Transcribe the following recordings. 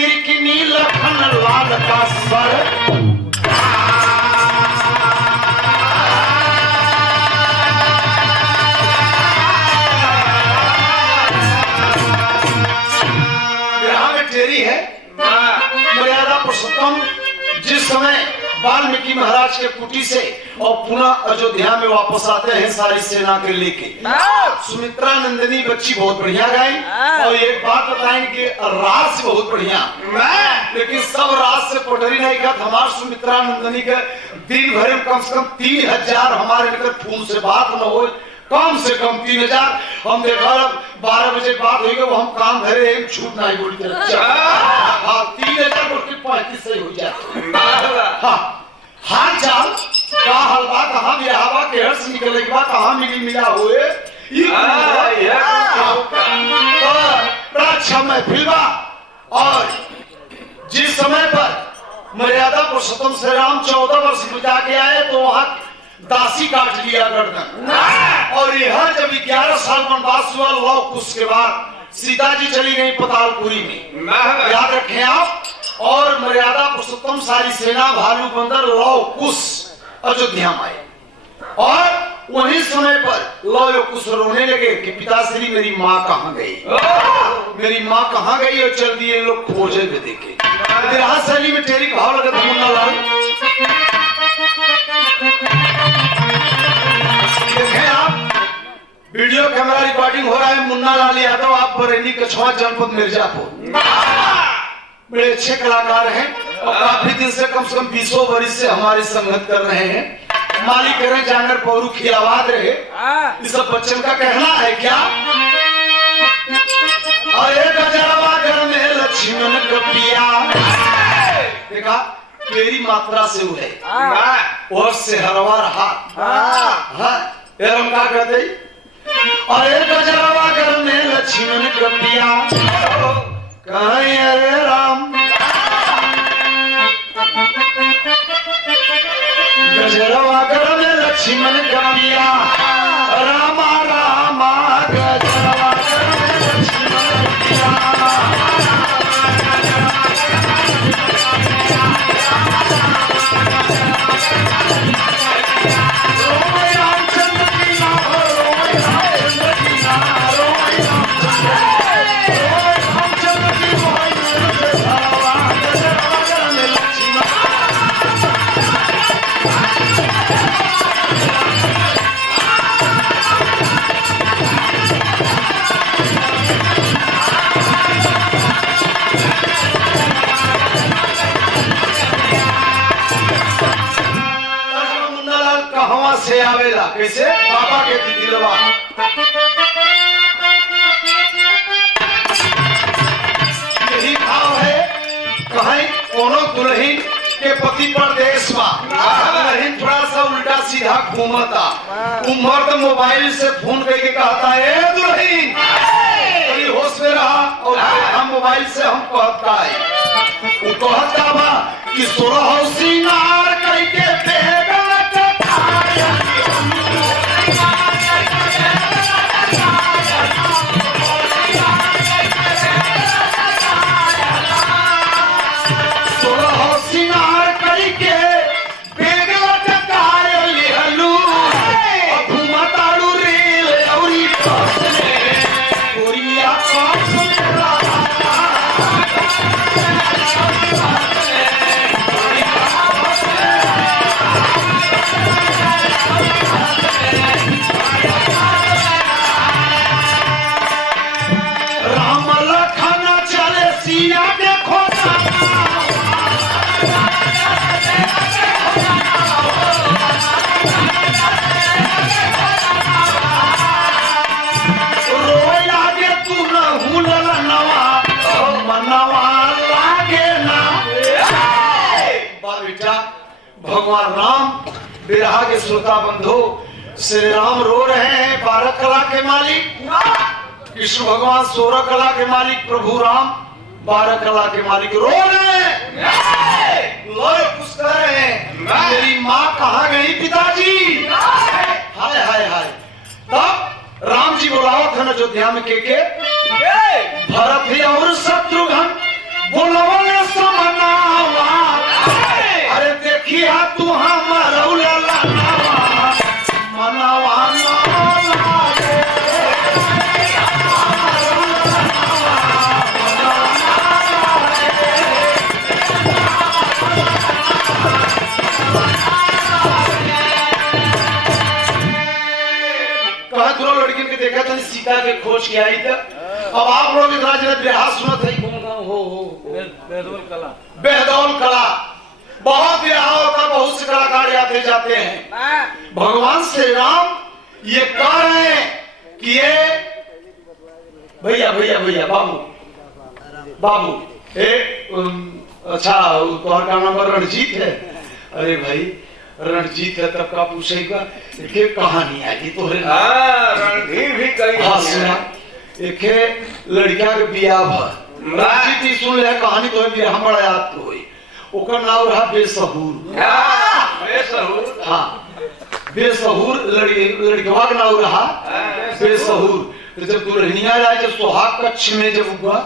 किरकिनी लखन लाल का सर है मर्यादा पुरुषोत्तम जिस समय वाल्मीकि महाराज के कुटी से और पुनः अयोध्या में वापस आते हैं सारी सेना के लेके। सुमित्रा नंदिनी बच्ची बहुत बढ़िया गाई और एक बात बताएं कि राज से बहुत बढ़िया, लेकिन सब राज से पटरी नहीं का। हमारे सुमित्रा नंदिनी के दिन भर में कम से कम 3000 हमारे लेकर फोन से बात न हो, कम से कम 3000। हम देखा 12 बजे बात हुई वो हम काम धरे छूट नहीं बोली 3000 बोल के 35 सही हो जाए। हाल चाल का हलवा कहाँ बिहावा के हर्ष निकले के बाद कहाँ मिली मिला हुए फिल्मा। और जिस समय पर मर्यादा पुरुषोत्तम श्री राम 14 वर्ष बिता के आए तो वहां दासी काट लिया गर्दन। और यह जब 11 साल वनवास हुआ लौ कुश के बाद सीता जी चली गई पतालपुरी में, याद रखें आप। और मर्यादा पुरुषोत्तम सारी सेना भालू बंदर लौ कुश अयोध्या में आए और वही समय पर लौ कुश रोने लगे कि पिताश्री मेरी माँ कहाँ गई, मेरी माँ कहाँ गई। और चल दिए लोग खोजे में देखे। शैली में तेरी भाव लगे तो मुन्ना लाल देखें आप, वीडियो कैमरा रिकॉर्डिंग हो रहा है। मुन्ना लाल यादव आप बरेली कछवा जनपद मिर्जापुर बड़े अच्छे कलाकार हैं और काफी दिन से कम 20 वर्ष से हमारी संगत कर रहे हैं। मालिक कह रहे जांगर पौरू की आवाज रहे। इस सब बच्चन का कहना है क्या, अरे गजरवा घर में लक्ष्मण कपिया देखा तेरी मात्रा से उड़े और से हरवा रहा। क्या कहते अरे गजरवा घर में लक्ष्मण कपिया कहीं अरे राम गजरवा घर में लक्ष्मण कपिया रामा रामा गजरवा घर में लक्ष्मण कपिया। से आवेला कैसे बाबा के दिलवा यही भाव है। कहीं कोनो दुल्हन के पति परदेश दुल्हन थोड़ा सा उल्टा सीधा घूमता, मर्द मोबाइल से फोन करके कहता है दुल्हन कहीं होश में रहा और हम मोबाइल से हम कहता है वो कहता बा कि 16 सिंगार करके भगवान राम बिरहा के श्रोता बंधु श्री राम रो रहे हैं 12 कला के मालिक कृष्ण भगवान 16 कला के मालिक प्रभु राम 12 कला के मालिक रो रहे हैं, कुछ कर रहे हैं मेरी माँ कहाँ गई पिताजी। हाय हाय हाय। तब राम जी बुलाओ थे अयोध्या में के भरत और शत्रुघ्न बोलाओ देखा था सीता के खोज के आई था। अब आप लोग इतना जरा बिहार सुनत है कौन गाँव हो बेहदौल कला बहुत बिहार होता, बहुत से कलाकार आते जाते हैं। भगवान श्री राम ये कह रहे हैं कि ये भैया भैया भैया बाबू बाबू अच्छा तुम्हारा का नाम रणजीत है। अरे भाई रणजीत है तब का पूछेगा एक कहानी आई तो रणधीर भी कही सुना एक लड़का के बियाह भर रणजीत ही सुन ले कहानी तो बियाह बड़ा याद तो हुई ओकर नाम रहा बेसहूर। हाँ बेसहूर लड़कवा का नाम रहा बेसहूर। तो जब दुल्हनिया जाए जब सुहाग कक्ष में जब हुआ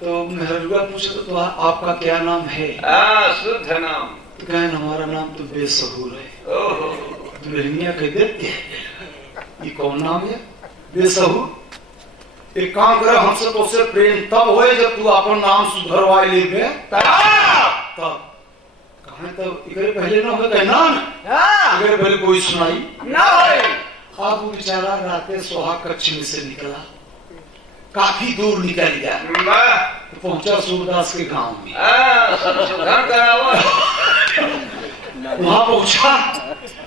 तो मेहरुआ पूछे तो आपका क्या नाम है? शुद्ध नाम। तो कहे हमारा नाम तो बेसहूर है। दुल्हनिया कह देते ये कौन नाम है? बेसहूर। एक काम करे हमसे तो उससे प्रेम तब होए जब तू अपन नाम सुधरवा लेबे तब कहे तब इकरे पहले ना हो कहना ना इकरे पहले कोई सुनाई ना होए। अब वो बेचारा राते सुहाग कक्ष में से निकला काफी दूर निकल गया तो पहुंचा सूरदास के गांव में। वहां पहुंचा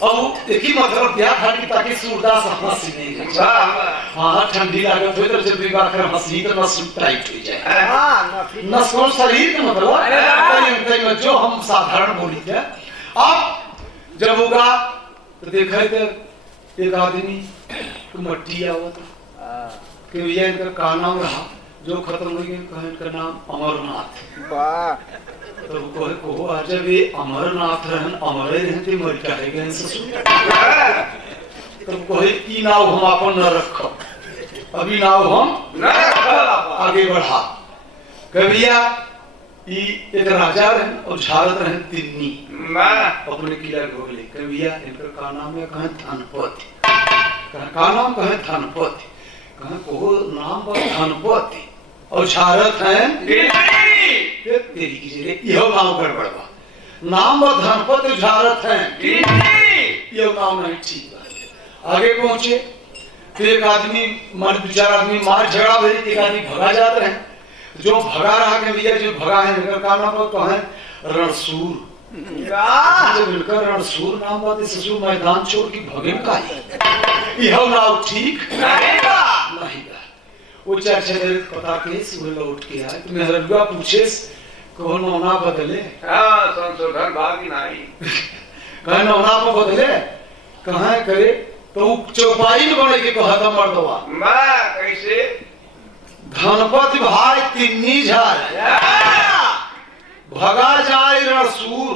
अब एक ही मतलब क्या था कि ताकि सूरदास हंसी नहीं हाँ ठंडी लागत हो तो जब विवाह कर हंसी तो नस टाइट हो जाए नस कौन शरीर का मतलब जो हम साधारण बोली थे। अब जब होगा तो देखा एक आदमी मट्टी आवत कि भैया इनका का नाम रहा जो खत्म हो गया कहे इनका नाम अमरनाथ। तो कहो जब ये अमरनाथ रहन अमर रहते मर कहेगा ससुर तब कहे ई नाव हम अपन न रखो अभी नाव हम आगे बढ़ा कविया एक राजा रहन और झारत रहन तिन्नी अपने किला घोगले कविया इनका का नाम है कहे धनपति का नाम कहे धनपति कहे को नाम पर धनपति और झारत है तेरी की जरे यह नाम गड़बड़वा नाम और धनपति झारत है यह नाम नहीं ठीक बात। आगे पहुंचे तो एक आदमी दो चार आदमी मार झगड़ा भरी एक आदमी भगा जाते हैं जो भगा रहा के भैया जो भगा है इनका का नाम तो है रणसूर। जब इनका रणसूर नाम बात ससुर मैदान छोड़ के भगे का यह नाम ठीक नहीं वो चाचा पता के सुबह लौट के आए तो मेहरबा पूछे कौन होना बदले संशोधन भागी नहीं कहे नौना पर बदले कहा करे तो चौपाई में बने के कहा था मर्दवा कैसे धनपति भाई तिन्नी झार भगा जाए रणसूर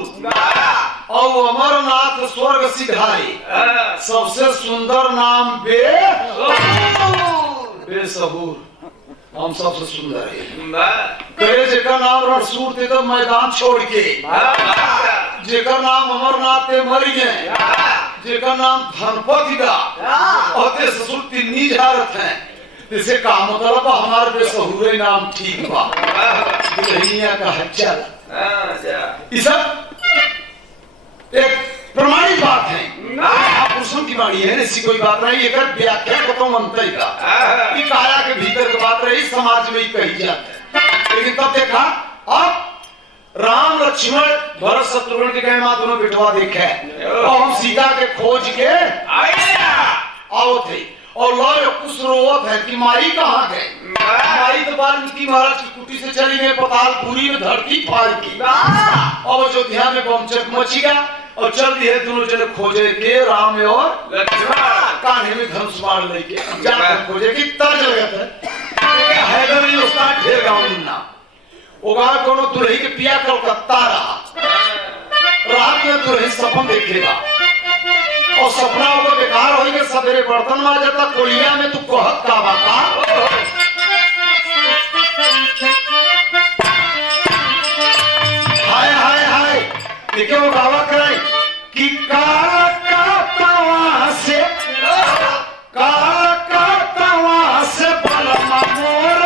और अमरनाथ स्वर्ग सिधारी सबसे सुंदर नाम बेसहूर हम सबसे सुंदर है कहे जेकर नाम रणसूर थे तो मैदान छोड़ के जेकर नाम अमरनाथ थे मर गए जेकर नाम धनपति का और ते ससुर तिन्नी झारत हैं इसे का मतलब हमारे बेसहूरे नाम ठीक बा दुल्हनिया का चल ये सब एक प्रमाणिक बात है पुरुषों की वाणी है ऐसी कोई बात नहीं एक व्याख्या को तो मनता ही का ये काया के भीतर की बात रही समाज में ही कही जाती है। लेकिन तब देखा अब राम लक्ष्मण भरत शत्रुघ्न के कहे मां दोनों बिटवा देखे और हम सीता के खोज के आओ थे और लौट कुछ रोवत है कि माई कहाँ गए माई तो वाल्मीकि महाराज की कुटी से चली गई पतालपुरी में धरती फाड़ की और अयोध्या में बमचक मची गया और चल दिए दोनों जने खोजे के राम और लक्ष्मण कान्हे में धनुष मार लेके जाकर खोजे कि तर जगत है हैदर नहीं उसका ढेर गांव ना ओगा कोनो दुल्ही के पिया कलकत्ता रहा रात में दुल्ही सपन देखेगा और सपना होगा बेकार होगा सवेरे बर्तन मार जाता कोलिया में तू कहत का बाता हाय हाय हाय देखिए वो दावा करे कि काला का तवा से बलमा मोर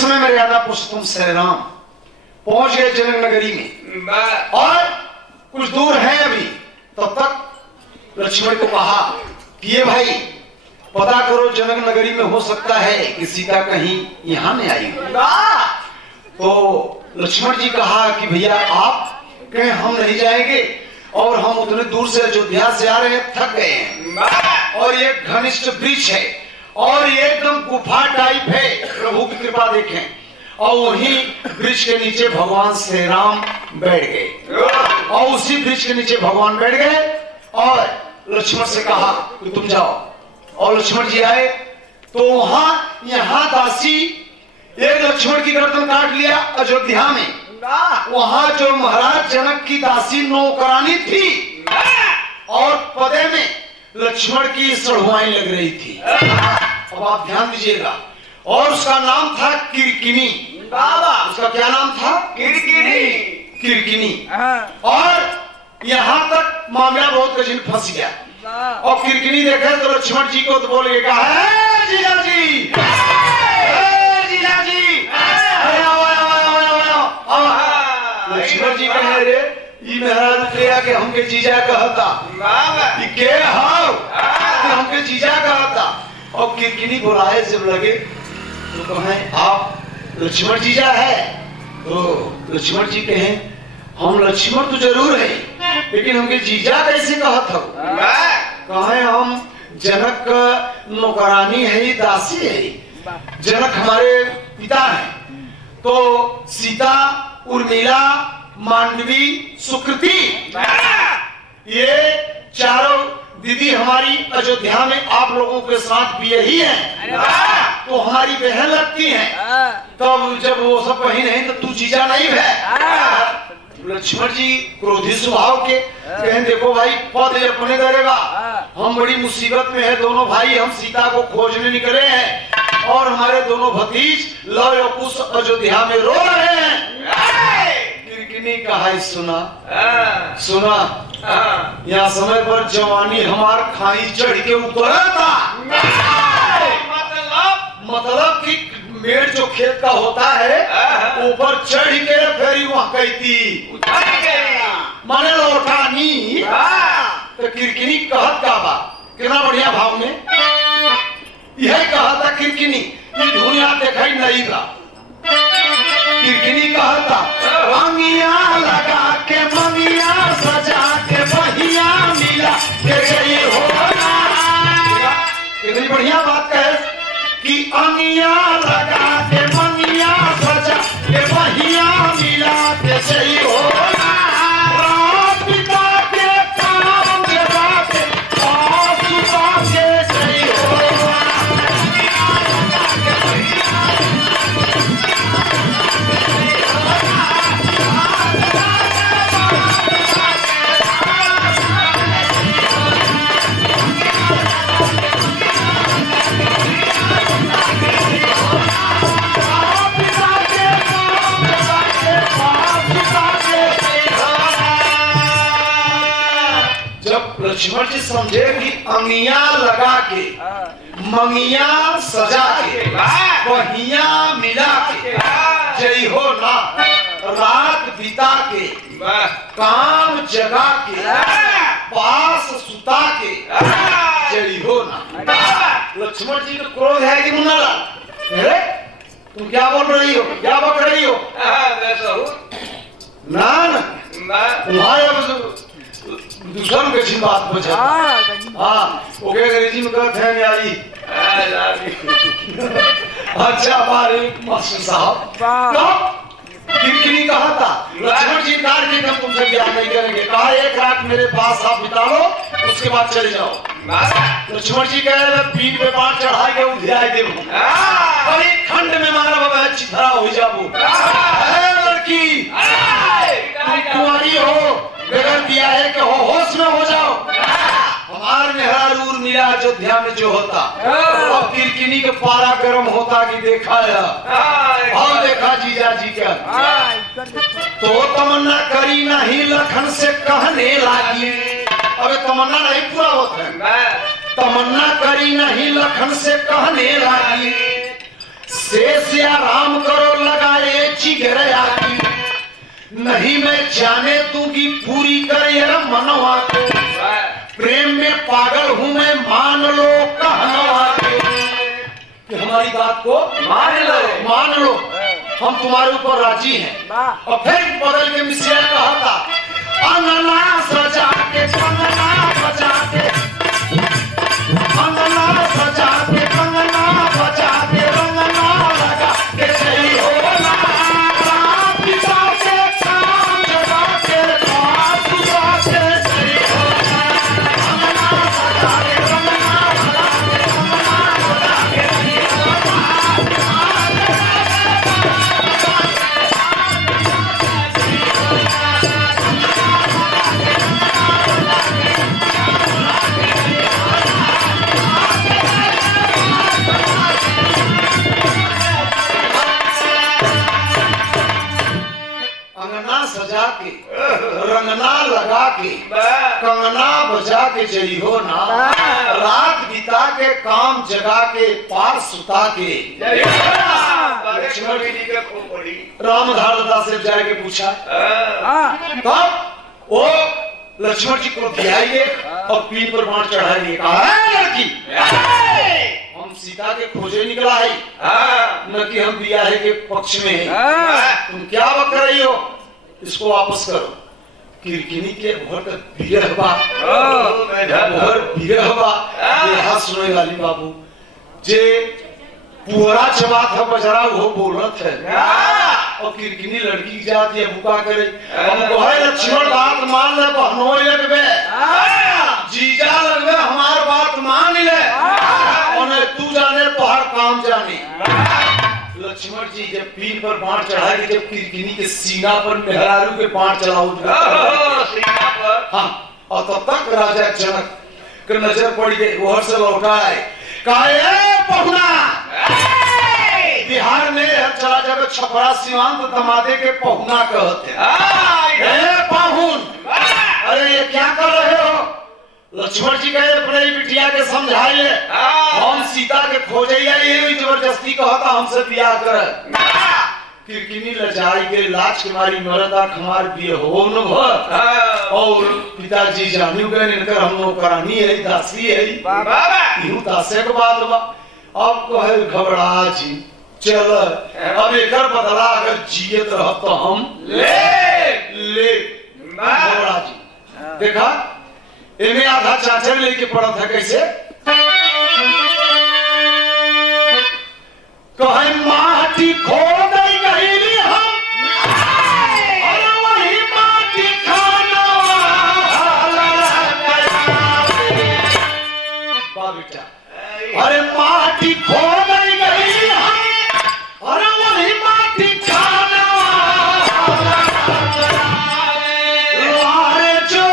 जिस समय मर्यादा पुरुषोत्तम श्री राम पहुंच गए जनक नगरी में और कुछ दूर है अभी, तब तक लक्ष्मण को कहा कि ये भाई पता करो जनक नगरी में हो सकता है कि सीता कहीं यहाँ में आई हो। तो लक्ष्मण जी कहा कि भैया आप कहें हम नहीं जाएंगे और हम उतने दूर से अयोध्या से आ रहे हैं, थक गए हैं और ये घनिष्ठ वृक्ष है और ये एकदम गुफा टाइप है, प्रभु की कृपा देखें। और वहीं वृक्ष के नीचे भगवान श्री राम बैठ गए और उसी वृक्ष के नीचे भगवान बैठ गए और लक्ष्मण से कहा कि तुम जाओ। और लक्ष्मण जी आए तो वहां यहाँ दासी एक लक्ष्मण की गर्दन काट लिया अयोध्या में। वहां जो महाराज जनक की दासी नौकरानी थी और पदे में लक्ष्मण की सड़ुआई लग रही थी। अब आप ध्यान दीजिएगा। और उसका नाम था किरकिनी। उसका क्या नाम था? किरकिनी। और यहाँ तक मामला बहुत कठिन फंस गया। और किरकिनी देखे तो लक्ष्मण जी को तो बोल के कहा, जीजा जी, जीजा जी, लक्ष्मण जी कहे रे ई महाराज प्रिया के हमके जीजा कहता के हाउ हमके जीजा कहता। और किरकिनी बुलाए जब लगे तो कहें आप लक्ष्मण जीजा है? तो लक्ष्मण जी कहें हम लक्ष्मण तो जरूर है लेकिन हमके जीजा कैसे कहत हो? कहें हम जनक नौकरानी है, दासी है, जनक हमारे पिता हैं। तो सीता, उर्मिला, मांडवी, सुकृति ये चारों दीदी हमारी अयोध्या में आप लोगों के साथ भी यही है, तो हमारी बहन लगती हैं। तब जब वो सब कहीं नहीं तो तू जीजा नहीं है। लक्ष्मण जी क्रोधी स्वभाव के कहें देखो भाई पद अपने करेगा, हम बड़ी मुसीबत में है दोनों भाई, हम सीता को खोजने निकले हैं और हमारे दोनों भतीज लव और कुश अयोध्या में रो रहे हैं। किरकिनी कहा सुना यहाँ समय पर जवानी हमार खाई चढ़ के उतरा था। मतलब कि मेड़ जो खेत का होता है ऊपर चढ़ के फिर वहां कहती माने लौटानी। तो किरकिनी कहत का बा कितना बढ़िया भाव में यह कहा था किरकिनी दुनिया देखाई नहीं बा। किरकिनी कहता अंगिया लगा के मंगिया सजा के बहिया मिला के गई हो। कितनी बढ़िया बात कहे कि अंगिया लगा के मंगिया सजा के बहिया मिला के गई हो। पिता के काम जगा के सुबह के गई हो। लक्ष्मण जी समझे कि अंगिया लगा के मंगिया सजा के बहिया मिला के जय हो ना रात बिता के काम जगा के पास सुता के जय हो ना। लक्ष्मण जी को क्रोध है कि मुन्ना अरे तुम क्या बोल रही हो, क्या बक रही हो? ना तुम्हारे दूसरा में कच्ची बात बचा। हाँ ओके अंग्रेजी में कहते हैं न्यायी। अच्छा हमारे मास्टर साहब किरकिनी कहा था लक्ष्मण जी कार के हम तुमसे ब्याह नहीं करेंगे। कहा एक रात मेरे पास आप बिता लो उसके बाद चले जाओ। लक्ष्मण जी कह रहे पीठ पे पांच चढ़ाई के उधिया के बड़ी ठंड में मारा बाबा चिथरा हो जाबू। लड़की तुम्हारी हो बगैर दिया है कि हो होश में हो जाओ। हमार मेहरार उर्मिला अयोध्या में जो होता अब किरकिनी के पारा गर्म होता कि देखा और देखा जीजा जी का तो तमन्ना करी नहीं लखन से कहने लगी। अबे तमन्ना नहीं पूरा होता है। तमन्ना करी नहीं लखन से कहने लगी शेष या राम करो लगाए जिगर आकी, नहीं मैं जाने दूंगी पूरी कर ये मनवा को, प्रेम में पागल हूं मैं मान लो कहनवा के, कि हमारी बात को मान लो हम तुम्हारे ऊपर राजी हैं। और फिर बदल के मिसिया कहा था अंगना सजा के कंगना बजा के, अंगना सजा के कंगना बजा के, रंगना लगा के सही हो ना, पिता से काम जगा के पास सुबह के सही हो ना, अंगना सजा के रंगना लगा के, रंगना लगा के सही हो ना। अंगना सजा के रंगना लगा के कंगना बजा के जई हो ना, रात बिता के काम जगा के पार सुता के, लक्ष्मण जी का खूब पड़ी। रामधार दादा से जाके पूछा तब वो लक्ष्मण जी को दियाइए और पीठ पर बाण चढ़ाइए। कहा है लड़की हम सीता के खोजे निकला है, न कि हम बिया है के पक्ष में है। तुम क्या बक रही हो, इसको वापस करो। किरकिनी के भर का बिरह बा, भर बिरह बा, देहा सुने वाली बाबू जे पुअरा चबात है बजरा वो बोलत है, और किरकिनी लड़की की जात ये बुका करे। हम कहे लक्ष्मण बात मान ले, बहनोई लगबे जीजा लगबे, हमार बात मान ले, और तू जाने तो हर काम जाने। लक्ष्मण जी जब पीठ पर बाण चढ़ा के जब किरकिनी के सीना पर मेहरारू के बाण चलाओ सीना पर, हाँ, और तब तक राजा जनक के नजर पड़ी गई, वो से लौटाए काहे पहुना बिहार में चला जब छपरा सीमांत दमादे के पहुना कहते हैं। पाहुन अरे ये क्या कर रहे हो? लक्ष्मण जी कहे अपने बिटिया के समझाइए, हम सीता के खोजे ये जबरदस्ती कहता हमसे बियाह कर। किरकिनी लजाई के लाज के मारी मरदा खमार बिये हो न भ, और पिताजी जानियो गए इनकर हम नौकरानी है दासी है यूं दासे के बाद बा। अब कहे घबरा जी चल अब एकर बदला अगर जियत रह तो हम ले घबरा जी। देखा एमे आधा चाचर लेके पड़ा था कैसे कहे माटी खोद गई हम, और वही माटी खाना बेटा, अरे माटी खोद गई हम, और वही माटी खाना जो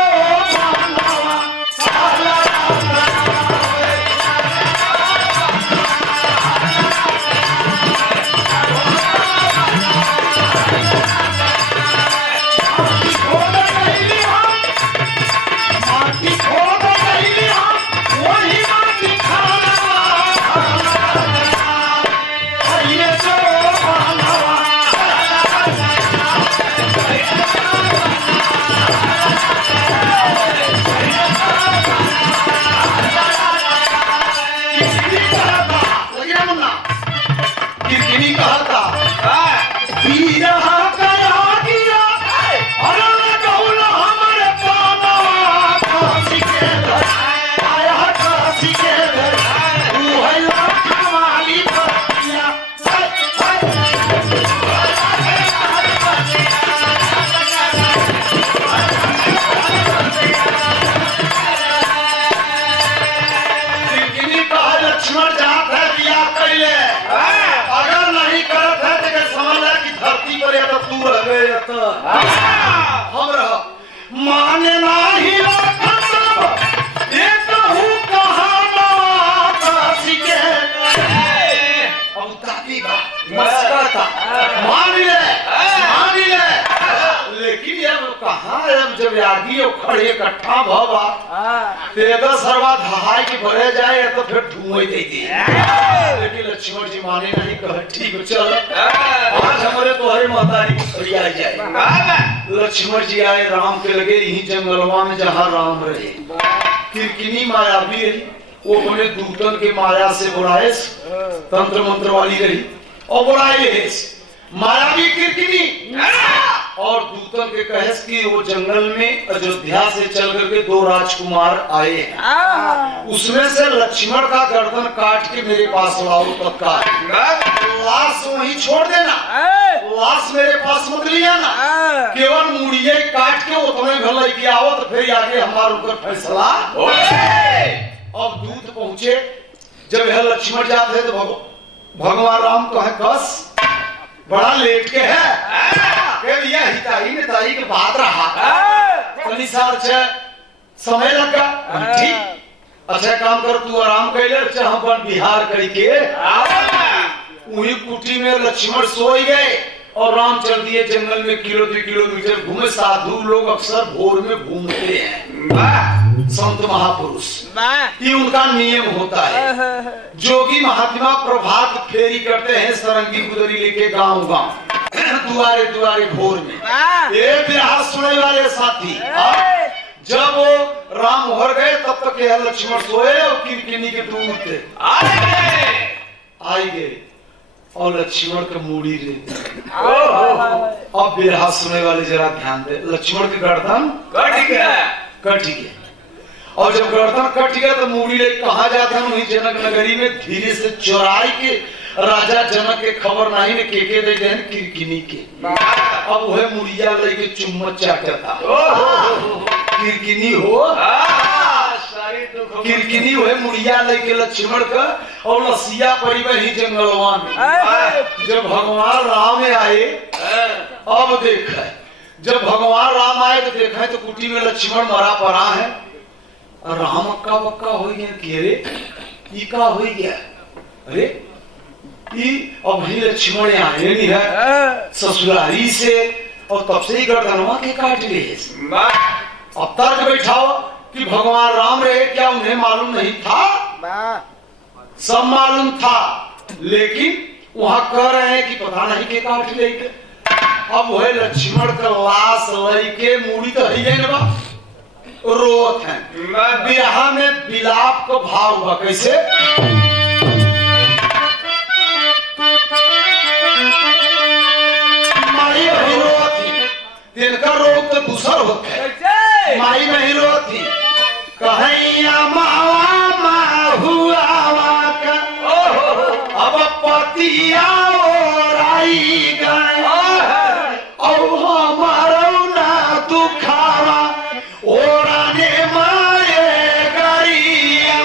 हम रह माने नाही एक हूँ कहाना काशी के अब ताकी बा मस्कता मान ले लेकिन अब कहाँ अब जब आदमी खड़े इकट्ठा भवा ते तो सर्वा दहाई के भरे जाए तो फिर धुआं दे दी। लेकिन लक्ष्मण जी माने नहीं, कहा ठीक है चल आज हमारे तोहरे महतारी की आ जाए। लक्ष्मण जी आए, राम के लगे यही जंगलवा में जहाँ राम रहे। किरकिनी माया भी रही, वो अपने दूतन के माया से बुलाए, तंत्र मंत्र वाली रही और बुलाए माया भी किरकिनी और दूतन के कहेस कि वो जंगल में अयोध्या से चल करके 2 राजकुमार आए हैं, उसमें से लक्ष्मण का गर्दन काट के मेरे पास लाओ तत्काल। लाश वहीं छोड़ देना, लाश मेरे पास मत लिया ना, केवल मुड़िए काट के उतने घर लेके आओ तो फिर आगे हमारे ऊपर फैसला। अब दूत पहुंचे, जब यह लक्ष्मण जाते तो भगवान राम कहे कस बड़ा लेट के है भैया हिताई में ताई के बात रहा समय लगा। ठीक अच्छा काम कर, तू आराम कर ले, अच्छा हम बन बिहार करके वही कुटी में लक्ष्मण सोई गए और राम चल दिए जंगल में किलोमीटर घूमे। साधु लोग अक्सर भोर में घूमते हैं, संत महापुरुष, ये उनका नियम होता है। जोगी महात्मा प्रभात फेरी करते हैं सरंगी गुदरी लेके गांव दुआरे दुआरे भोर में। ये बिरहा सुने वाले साथी, जब वो राम उभर गए तब तक यह लक्ष्मण सोए और किरकिनी के दूत आई गए और लक्ष्मण का मूड़ी रे। अब बिरहा सुने वाले जरा ध्यान दे, लक्ष्मण की गर्दन कट गया और जब गर्दन कट गया तो मूड़ी ले कहा जाता है वही जनक नगरी में धीरे से चुराई के राजा जनक के खबर नहीं ने के दे देन किरकिनी के। अब वह मुड़िया लेके चुम्मच चाटता किरकिनी हो किरकिनी हुए मुड़िया लेके लक्ष्मण का और लसिया परिवार ही जंगलवा में। जब भगवान राम आए अब देखा, जब भगवान राम आए तो देखा तो कुटी में लक्ष्मण मरा पड़ा है। राम अक्का बक्का हो गया कि अरे ये का हो गया, अरे ये अब ही लक्ष्मण आए नहीं है ससुरारी से और तब से ही गर्दनवा के काट लिए। अब तर्क बैठाओ कि भगवान राम रहे, क्या उन्हें मालूम नहीं था? सब मालूम था, लेकिन वहां कह रहे हैं कि पता नहीं के काट लेके। अब वह लक्ष्मण का लाश लेके मूड़ी तो ही गए ना रोत है। बिरहा में बिलाप का भाव हुआ कैसे? माई बहन रोती, इनका रोग तो दूसर होता है। माई बहन रोती कहैया मावा माहुआ का अब पतिया ओराई गए अब हमारो ना दुखावा ओराने माए गरिया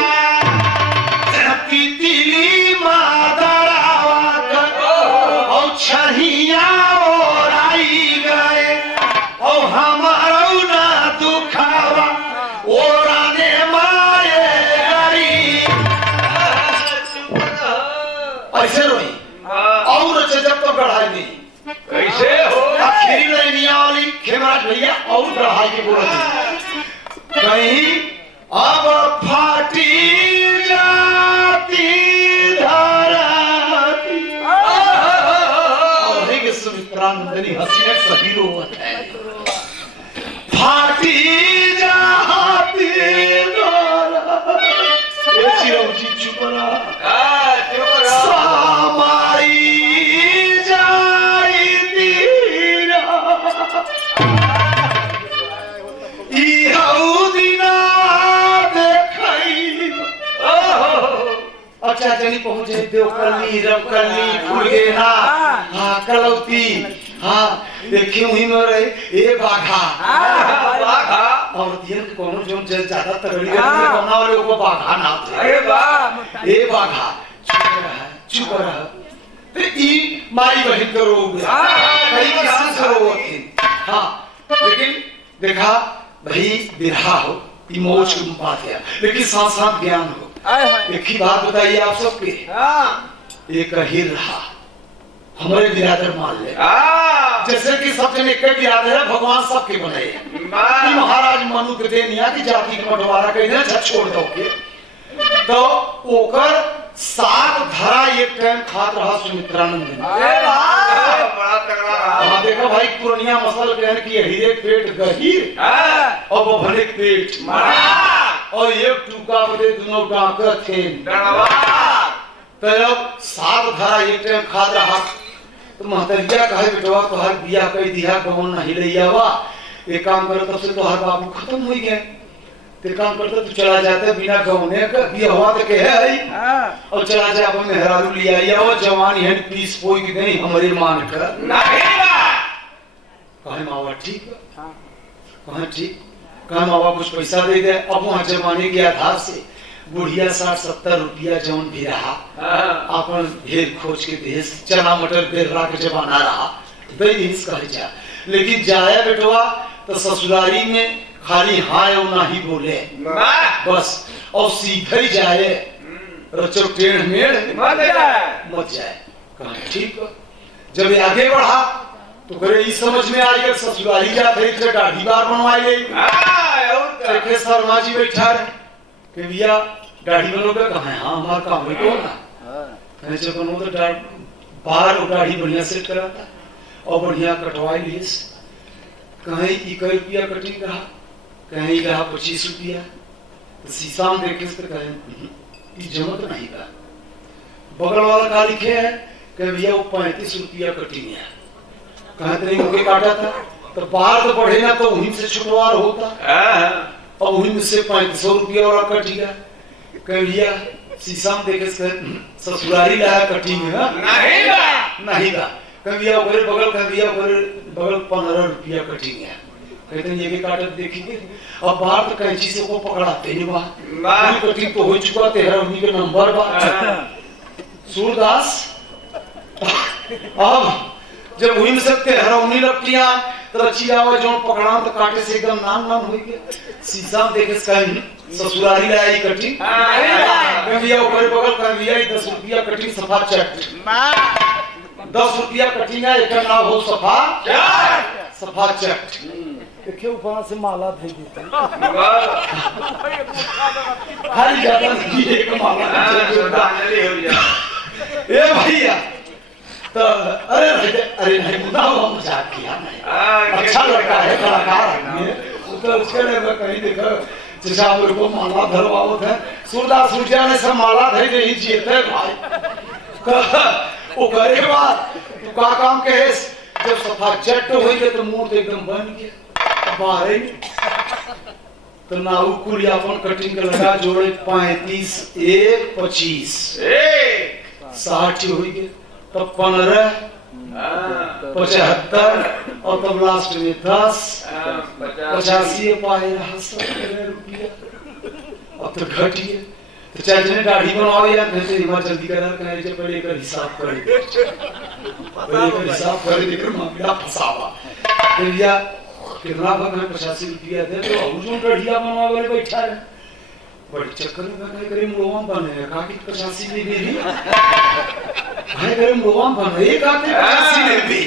तितली मादरावा का और छहिया ओराई गए और हमारो ना दुखावा ओराने माए गरिया। ऐसे रोई और जब तो बढ़ाई नहीं कैसे हो आखिरी लाइनिया वाली खेमराज भैया और बढ़ाई के बोल कहीं अब फाटी जाती धरती और एक सुमित्रा नंदनी हंसी में सही रोवत है फाटी जाती धरती। ये चिरौंजी चुप रहा सामाई अच्छा जनी पहुंचे देवकली रवकली फुलगेना हाँ कलौती हाँ देखिए वहीं में रहे ए बाघा और दियन के कोनो जो ज्यादा तगड़ी है कोना वाले को बाघा नाम थे अरे वाह ए बाघा चुप रहा तो ई माई बहन करो कई किस्म से रो थी हाँ लेकिन देखा भाई बिरहा हो इमोज की बात है लेकिन साथ साथ ज्ञान हो। एक ही बात बताइए आप सबके एक ही रहा हमारे बिरादर मान ले जैसे कि सब जने के भी आते हैं भगवान सबके बनाए कि महाराज मनु के देनिया की जाति के बंटवारा कह दे अच्छा छोड़ दो के तो ओकर 7 धरा एक टाइम खात रहा सुमित्रानंद बड़ा तगड़ा हाँ देखो भाई पुरानिया मसल कहन की हीरे पेट गहीर और वो भले पेट और एक टूका बदे दोनों डांका थे तो अब 7 धरा एक टाइम खात रहा तो महतरिया कहे बेटवा तोहर बिया कई दिया गवन नहीं लइया वा एक काम करो तब से तोहर बाबू खत्म हो गए ते काम करते तू चला जाते बिना गवने का बिया हुआ तो के है और चला जा अपन मेहरारू लिया या वो जवान है पीस पोई की नहीं हमारी मान कर नहीं बा कहे मावा ठीक कहे ठीक कहे मावा कुछ पैसा दे दे अब वहां जमाने के आधार से बुढ़िया 60-70 रुपया जौन भी रहा अपन ढेर खोज के देश चना मटर बेरला के जमाना रहा देश कहे जा लेकिन जाया बेटवा तो ससुरारी में खाली हाँ और ना ही बोले बस और सीधे ही जाए रचो टेढ़ मेढ़ मत जाए कहा ठीक जब ये आगे बढ़ा तो करे इस समझ में आई कि ससुरारी जाते थे दाढ़ी बार बनवाई गई शर्मा जी बैठा रहे कि भैया दाढ़ी बनोगे कहा है हाँ हमारा काम है कौन कहे जब बनो तो बाहर दाढ़ी बढ़िया सेट करा था और बढ़िया कटवाई लीस कहीं 1 रुपया कटिंग रहा कहीं रहा 25 रुपया तो शीशा में देखे तो कहे जमत नहीं का बगल वाला का लिखे है कि भैया वो 35 रुपया कटिंग है कहे तो नहीं मुझे काटा था तो बाहर तो बढ़े ना तो वहीं से छुटवार होता और वहीं से 3500 रुपया वाला कटिंग है कहे भैया शीशा में देखे ससुरारी लाया कटिंग है नहीं का कहे भैया बगल कहे भैया बगल 15 रुपया कटिंग है कहते हैं ये भी काटत देखेंगे और बाहर तो कैंची से को पकड़ाते नहीं वहां कटिंग तो हो चुका तेरा उन्हीं के नंबर बा सूरदास अब जब वहीं में सकते हरौनी लपटियां तो अच्छी आवाज जो पकड़ा तो काटे से एकदम नाम हो गया शीशा में देखे कहीं ससुरारी लाई कटिंग भैया ऊपर बगल कर भैया 10 रुपया कटिंग सफा चट 10 रुपया कटिंग है एक नाम हो सफा चट देखिए ऊपर से माला दे देता हर ज्यादा नहीं एक माला ए भैया तो अरे नहीं मुद्दा हुआ मजाक किया मैं अच्छा लड़का है कलाकार है तो उसके लिए मैं कहीं देखा जैसा मेरे को माला धरवाओ थे सूरदास सूर्या ने सब माला धर नहीं जिए थे भाई वो करे बाद तू का काम के जब सफा चट हो गए तो मुंह तो एकदम बन गया बाहर तो नाउ कुल अपन कटिंग का लगा जोड़े 35 1 25 60 हो गए तब 15 75 और तब लास्ट में 10 85 पाए रुपया अब तो घटिए तो चाहे जने दाढ़ी बनवाओ या कहते हिमा जल्दी करा कहे जे पहले एक हिसाब कर पहले एक हिसाब कर देकर मामला फसावा तो भैया कितना भगवान 85 रुपया दे तो और जो दाढ़िया बनवा वाले बैठा है बड़े चक्कर में कहे करे मुड़वा बने का कि 85 में भी भाई करे मुड़वा बने का कि 85 में भी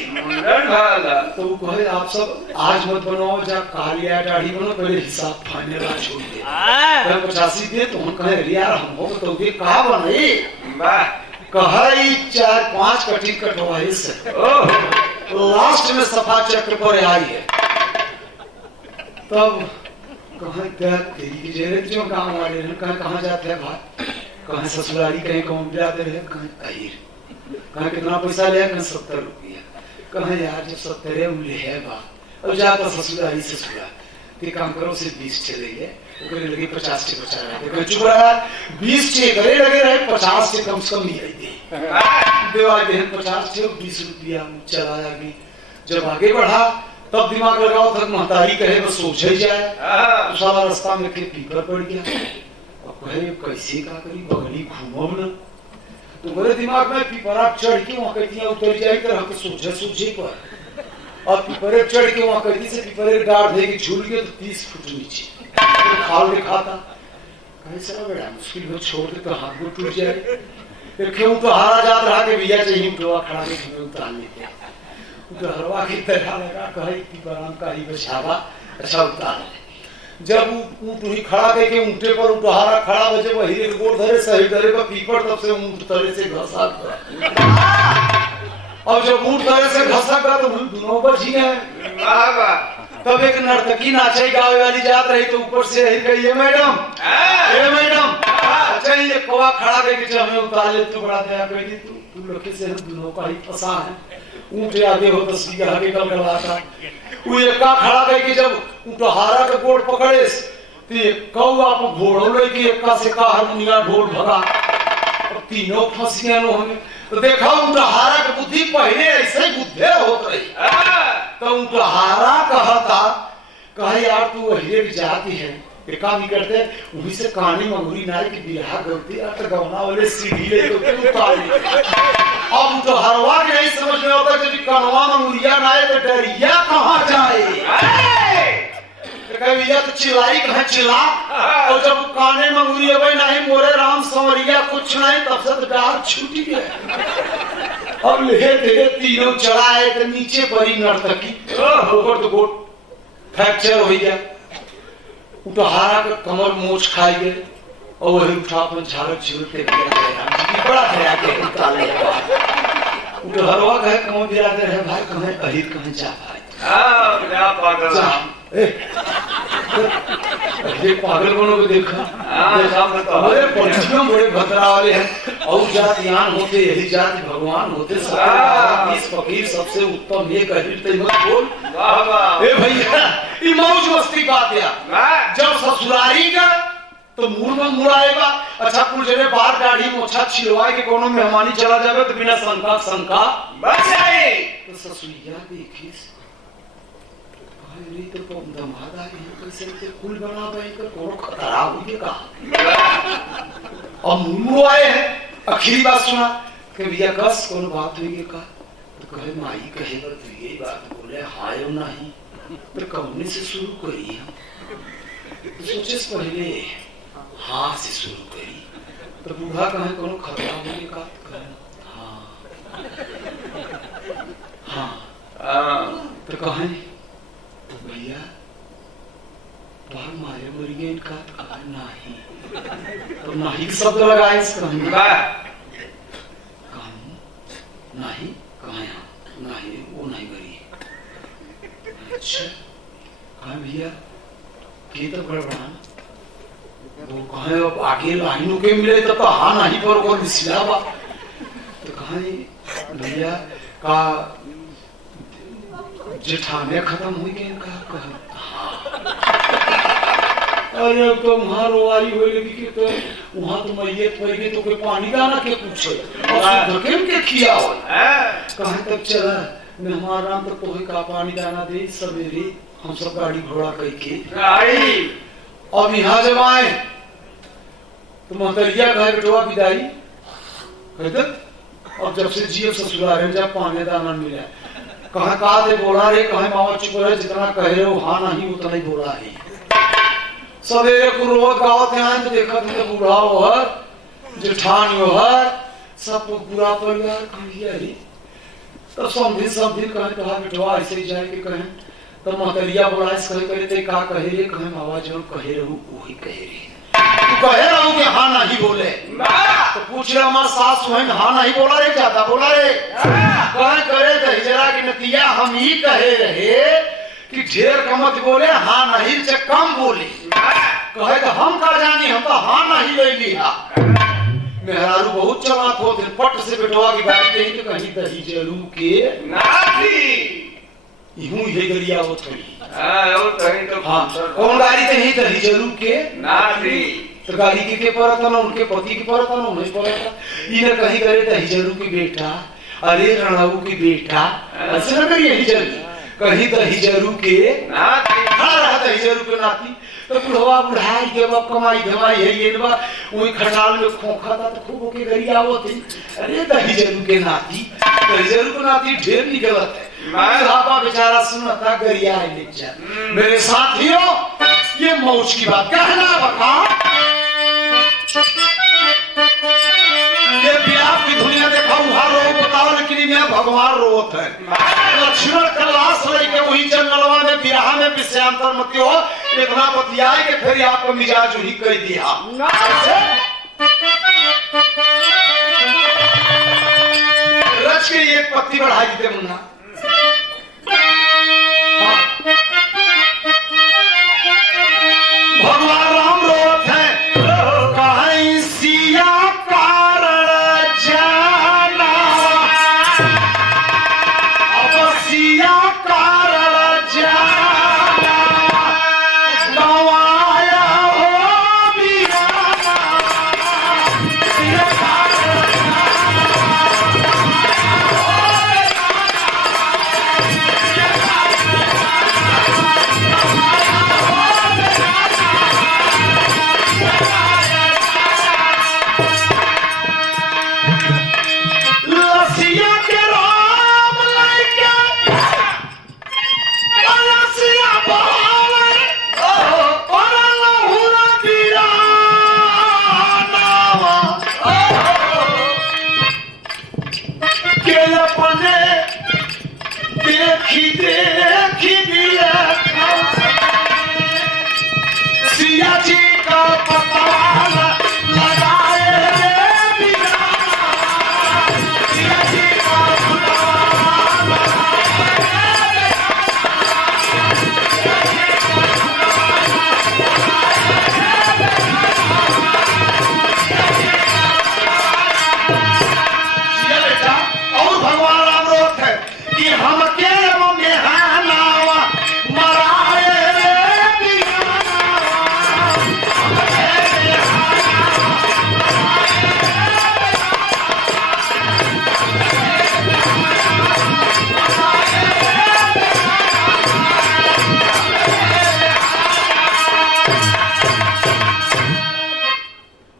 तो वो कहे आप सब आज मत बनवाओ जा कालिया दाढ़ी बनो पहले हिसाब फाइनल छोड़ दे कहे 85 दे तो हम कहे यार हम हो तो ये कहा बने कहे 4-5 कटिंग कटवाई से लास्ट में सफा चक्र पर आई है तब कहाँ तेरी जेरे जो गाँव वाले हैं कहाँ जाते हैं भाई कहाँ ससुराली कहीं कौन जाते रहे कहाँ कितना पैसा लिया कहीं 70 रुपया कहाँ यार जब 70 है उले है बा अब जाता ससुराली ससुरा ते काम करो से 20 चले गए तो करे लगे 50 से बचा रहे थे चुप रहा 20 से करे लगे रहे 50 से कम से कम ही दे देवा दे 50 से 20 रुपया चला आगे जब आगे बढ़ा तब दिमाग लगाओ तक महतारी कहे बस सोच ही जाए सारा रास्ता में के पीपर पड़ गया अब कहे कैसे का करी बगली घूमो ना तो मेरे दिमाग में पीपरा चढ़ के वहां कहती उतर जाए तो हम सूझे पर और पीपरे चढ़ के वहां कहती से पीपरे डार दे के झूल गए तो 30 फुट नीचे तो खाल के खाता कहे सर बड़ा मुश्किल में छोड़ दे तो हाथ में टूट जाए फिर क्यों तो हारा जात रहा के भैया चाहिए तो खड़ा के उतार लेते हरवा की तरह लगा कहे कि बराम का ही बचावा अच्छा उतार जब ऊँट ही खड़ा करके ऊँटे पर उठहारा खड़ा बजे वही रे गोड़ धरे सही धरे का पीपड़ तब से ऊँट धरे से घसा और जब ऊँट धरे से घसा का तो दोनों बची गए तब एक नर्तकी नाचे गावे वाली जात रही तो ऊपर से यही कही मैडम अच्छा ये कौवा खड़ा करके जब हमें उतार ले तो बड़ा दया कर दी तू लोग से दोनों का ही फंसा है ऊँट आगे हो तो सीधा आगे कल करवाता वो एका खड़ा करके जब उठहारा का गोड़ पकड़े तो ये कौवा पर घोड़ो लेके एका से का हरमुनिया ढोल भगा और तीनों फंस गए हमें तो देखा उठहारा की बुद्धि पहले ऐसे ही बुद्धे होत रही तो उठहारा कहता कहे यार तू वही जाती है एका भी करते वही से कहानी मंगूरी नाई की बियाह करती यार तो गवना वाले सीढ़ी ले तो क्यों उतार अब तो हरवा के नहीं समझ में होता कि कनवा मंगूरिया नाई तो डरिया कहाँ जाए कविया तो चिल्लाई कहाँ चिल्ला और जब काने मंगूरी भाई नहीं मोरे राम संवरिया कुछ नहीं तब से तो डाल छूटी गए अब ले तीनों चढ़ाए तो नीचे पड़ी नर्तकी ऊपर तो गोट फ्रैक्चर हो गया उठहारा का कमर मोच खाई गए और वही उठा अपन झाड़क झूलते बड़ा धरा के उतारे उठहरवा कहे कमर गिराते रहे भाई कहे अहिर कहे जा भाई क्या पागल ये पागल बनों को देखा बड़े पंछियों बड़े भद्रा वाले हैं और जातियान होते यही जाति भगवान होते सबसे फकीर सबसे उत्तम ये कहते मत बोल ए भैया ये मौज मस्ती बात या जब ससुरारी का तो मुंह में मुड़ाएगा अच्छा कुल जगह बाहर दाढ़ी मोछा छिलवाए के कोनो मेहमानी चला जावे तो बिना शंका बच जाए तो ससुरिया देखी नहीं तो दमाद आ गई कैसे के कुल बना बैठकर कोनो खतरा हो गया का अब मुंह आए हैं आखिरी बात सुना कि भैया कस कोनो बात हुई का तो कहे माई कहे पर तो यही बात बोले हाय नहीं पर कौन से शुरू करी तो सोचे से पहले हाँ से शुरू करी तो बूढ़ा कहे कोनो खतरा हो गया का हाँ तो कहे भैया बाहर मारे मर गए इनका नहीं तो नहीं शब्द लगाए इस कहानी नहीं कहा नहीं वो नहीं मरी अच्छा कहा भैया की तो गड़बड़ा वो कहे अब आगे लाइनों के मिले तो हाँ नहीं पर वो मिसलावा तो कहा भैया का जेठाने खत्म हुई गए इनका अरे तुम्हारो आई हो लगी कि तो वहां तो मैयत पड़ गई तो कोई पानी दाना के पूछे और धकेल के किया हो कहां तक चला मेहमान राम तो कोई का पानी दाना दे सवेरे हम सब गाड़ी घोड़ा कह के आई अब यहाँ जब आए तो मोहतरिया कहे बेटवा विदाई कहते अब जब से जियो ससुराल जब पानी दाना मिला कहा कहा दे बोला रे कहे मामा चुप रहे जितना कह रहे हो हाँ नहीं उतना ही बोला है सवेरे को रोज गाँव थे आए तो देखा तो बूढ़ा हो हर जेठान हो हर सब बुरा परिवार कही तो सब दिन कहे कहा बेटवा ऐसे ही जाए के कहे तो महतरिया बोला इस कहे करे थे का कहे रे कहे मामा जो कहे रहू वही कहे रे तू कहे रहू कि हाँ नहीं बोले तो पूछ रहा हमारा सास है हाँ नहीं बोला रे ज्यादा बोला रे कहे करे तो जरा की नतिया हम ही कहे रहे कि ढेर कमत बोले हाँ नहीं से कम बोले कहे तो हम का जानी हम तो हाँ नहीं ले लिया मेहरारू बहुत चलाक होते पट से बेटवा की बात कही तो कहीं दही जरू के नाती यूं ये गरिया हो थोड़ी और कहीं तो हाँ कौन गाड़ी ते ही दही जरू के नाती तो गाड़ी के परता ना उनके पति के परता ना नहीं परता ये कहीं करे दही जरू की बेटा अरे रणऊ की बेटा ऐसे ना करिए हिजरू कहीं दही जरू के नाती खड़ा रहा दही जरू के नाती तो बुढ़वा बुढ़ाई के बाप कमाई धमाई है ये बा वही खटाल में खोखा था तो खूब के गरिया होती अरे दही जरू के नाती दही जरू के नाती ढेर निकलत है बुढ़ापा बेचारा सुनता गरिया है बेचा मेरे साथियों ये मौज की बात कहना बका ये बिलाप की दुनिया देखा उहार रो बताओ लेकिन मैं भगवान रोत है इतना बतियाए कि फिर आपको मिजाज ही कह दिया। रच के एक पत्ती बढ़ाई देते मुन्ना। हाँ। भगवान राम रोत है कहीं सिया कारण जाना, अब सिया कारण जाना गवाया हो बिराना, सिया कारण लसिया के राम लाइके लसिया बावे और लहुरा बिरानावा के अपने देखी देखी दिया सिया जी का पता लगाए सिया जी का बेटा। और भगवान राम रोत है कि हम के मेहनावा मराए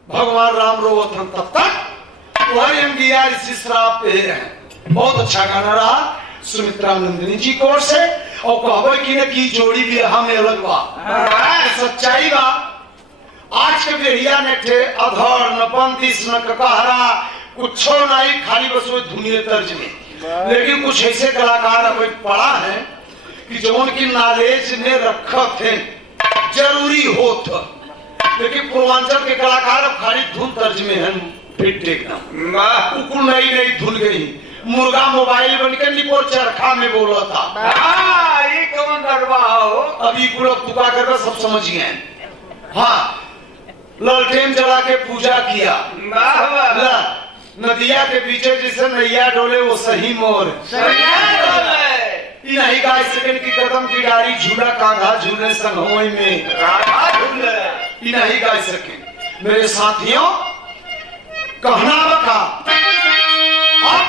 भगवान राम रोवत हम तब तक वही हम गया इसी श्राप पे हैं। बहुत अच्छा गाना रहा सुमित्रा नंदिनी जी की ओर से। और कहबे की न की जोड़ी भी हमें अलग बा सच्चाई बा। आज के बेरिया ने थे अधर न पंतिस न ककहरा कुछो नहीं, खाली बस वो धुनिये तर्ज में। लेकिन कुछ ऐसे कलाकार अब पड़ा है कि जो उनकी नॉलेज में रखा थे जरूरी हो था, लेकिन पूर्वांचल के कलाकार अब खाली धुन तर्ज में है फिट एकदम कुकुर नई नई धुन गई। मुर्गा मोबाइल बनकर लिपो चरखा में बोला था। ये कौन दरबा हो? अभी पूरा तुका कर सब समझ गए। हाँ, ललटेन जला के पूजा किया। नदिया के पीछे जिसे नैया डोले वो सही मोर नहीं गाय सकें कि कदम की डारी झूला कांधा झूले संगोई में नहीं गाय सकें। मेरे साथियों कहना बका अब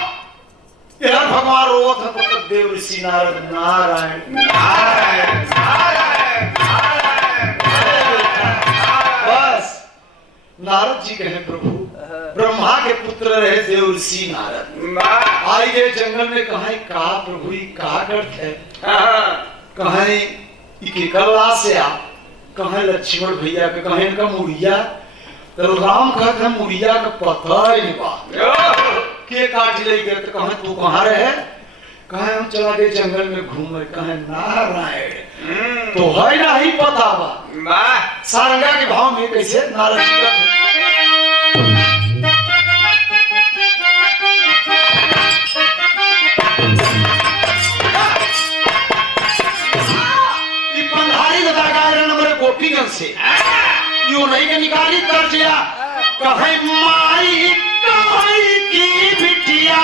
यार भगवान रोवत है तो देव ऋषि नारद नारायण नारायण नारायण बस नारद जी कहे प्रभु ब्रह्मा के पुत्र रहे देव ऋषि नारद आई गए जंगल में। कहा का प्रभु का अर्थ है? कहे कल्ला से आ कहे लक्ष्मण भैया के कहे इनका मुड़िया तो राम कहते हैं मुड़िया का पता ही नहीं बा के काट ले गए। तो कहे तू कहाँ रहे? कहे हम चला गए जंगल में घूमे। कहे नारायण तो है ना ही पता बा। सारंगा के भाव में कैसे नारद जी का गोपीगंज से यो नहीं के निकाली तर्जिया कहे माई कहे की बिटिया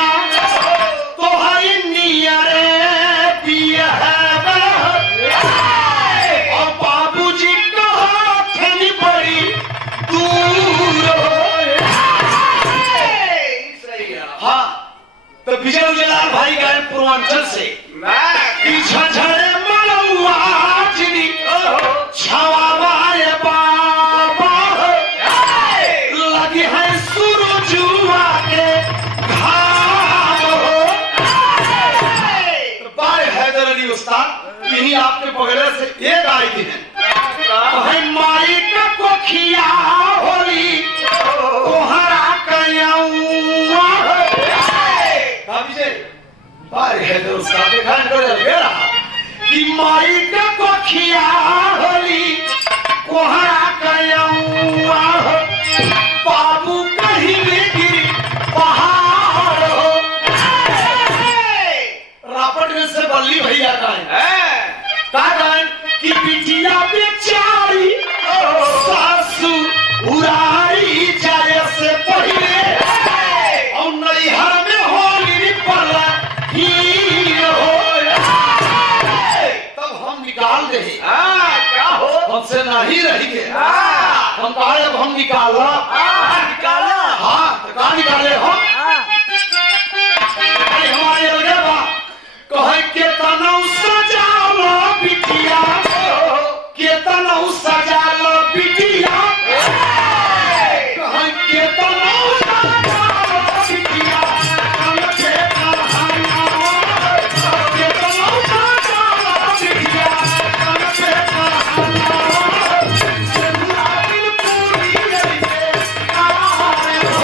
तो है नियरे पिया और बाबूजी कहा थनी बड़ी दूर। हाँ तो विजय उजलाल भाई गए पूर्वांचल से झड़े मलुआ छवाए बाबा लगी है सूरजुआ के घाम बाय हैदर अली उस्ताद यही आपके बगले से एक आई थी है माई का कोखिया होली तोहरा कयाऊआ बाय हैदर उस्ताद के खान कर गया कि माई का कोखिया होली कोहरा कयौआ हो, बाबू कहीं में गिरी पहाड़ हो। रापट में से बल्ली भैया का है कि बिटिया बेचारी सासू उरारी जाए से पहले और नैहर में होली पला ही हो, तब हम निकाल दे। क्या हो हमसे नहीं रही हम कहा अब हम निकाला निकाला हाँ तो कहा निकाले हम हमारे लगे बा कहे के तनौ सजालो बिटिया, के तनौ सजालो बिटिया, कहे के तनौ सजालो बिटिया, कल के कहाना के तनौ सजालो बिटिया, कल के कहाना से दिल पूरी रे आए हो।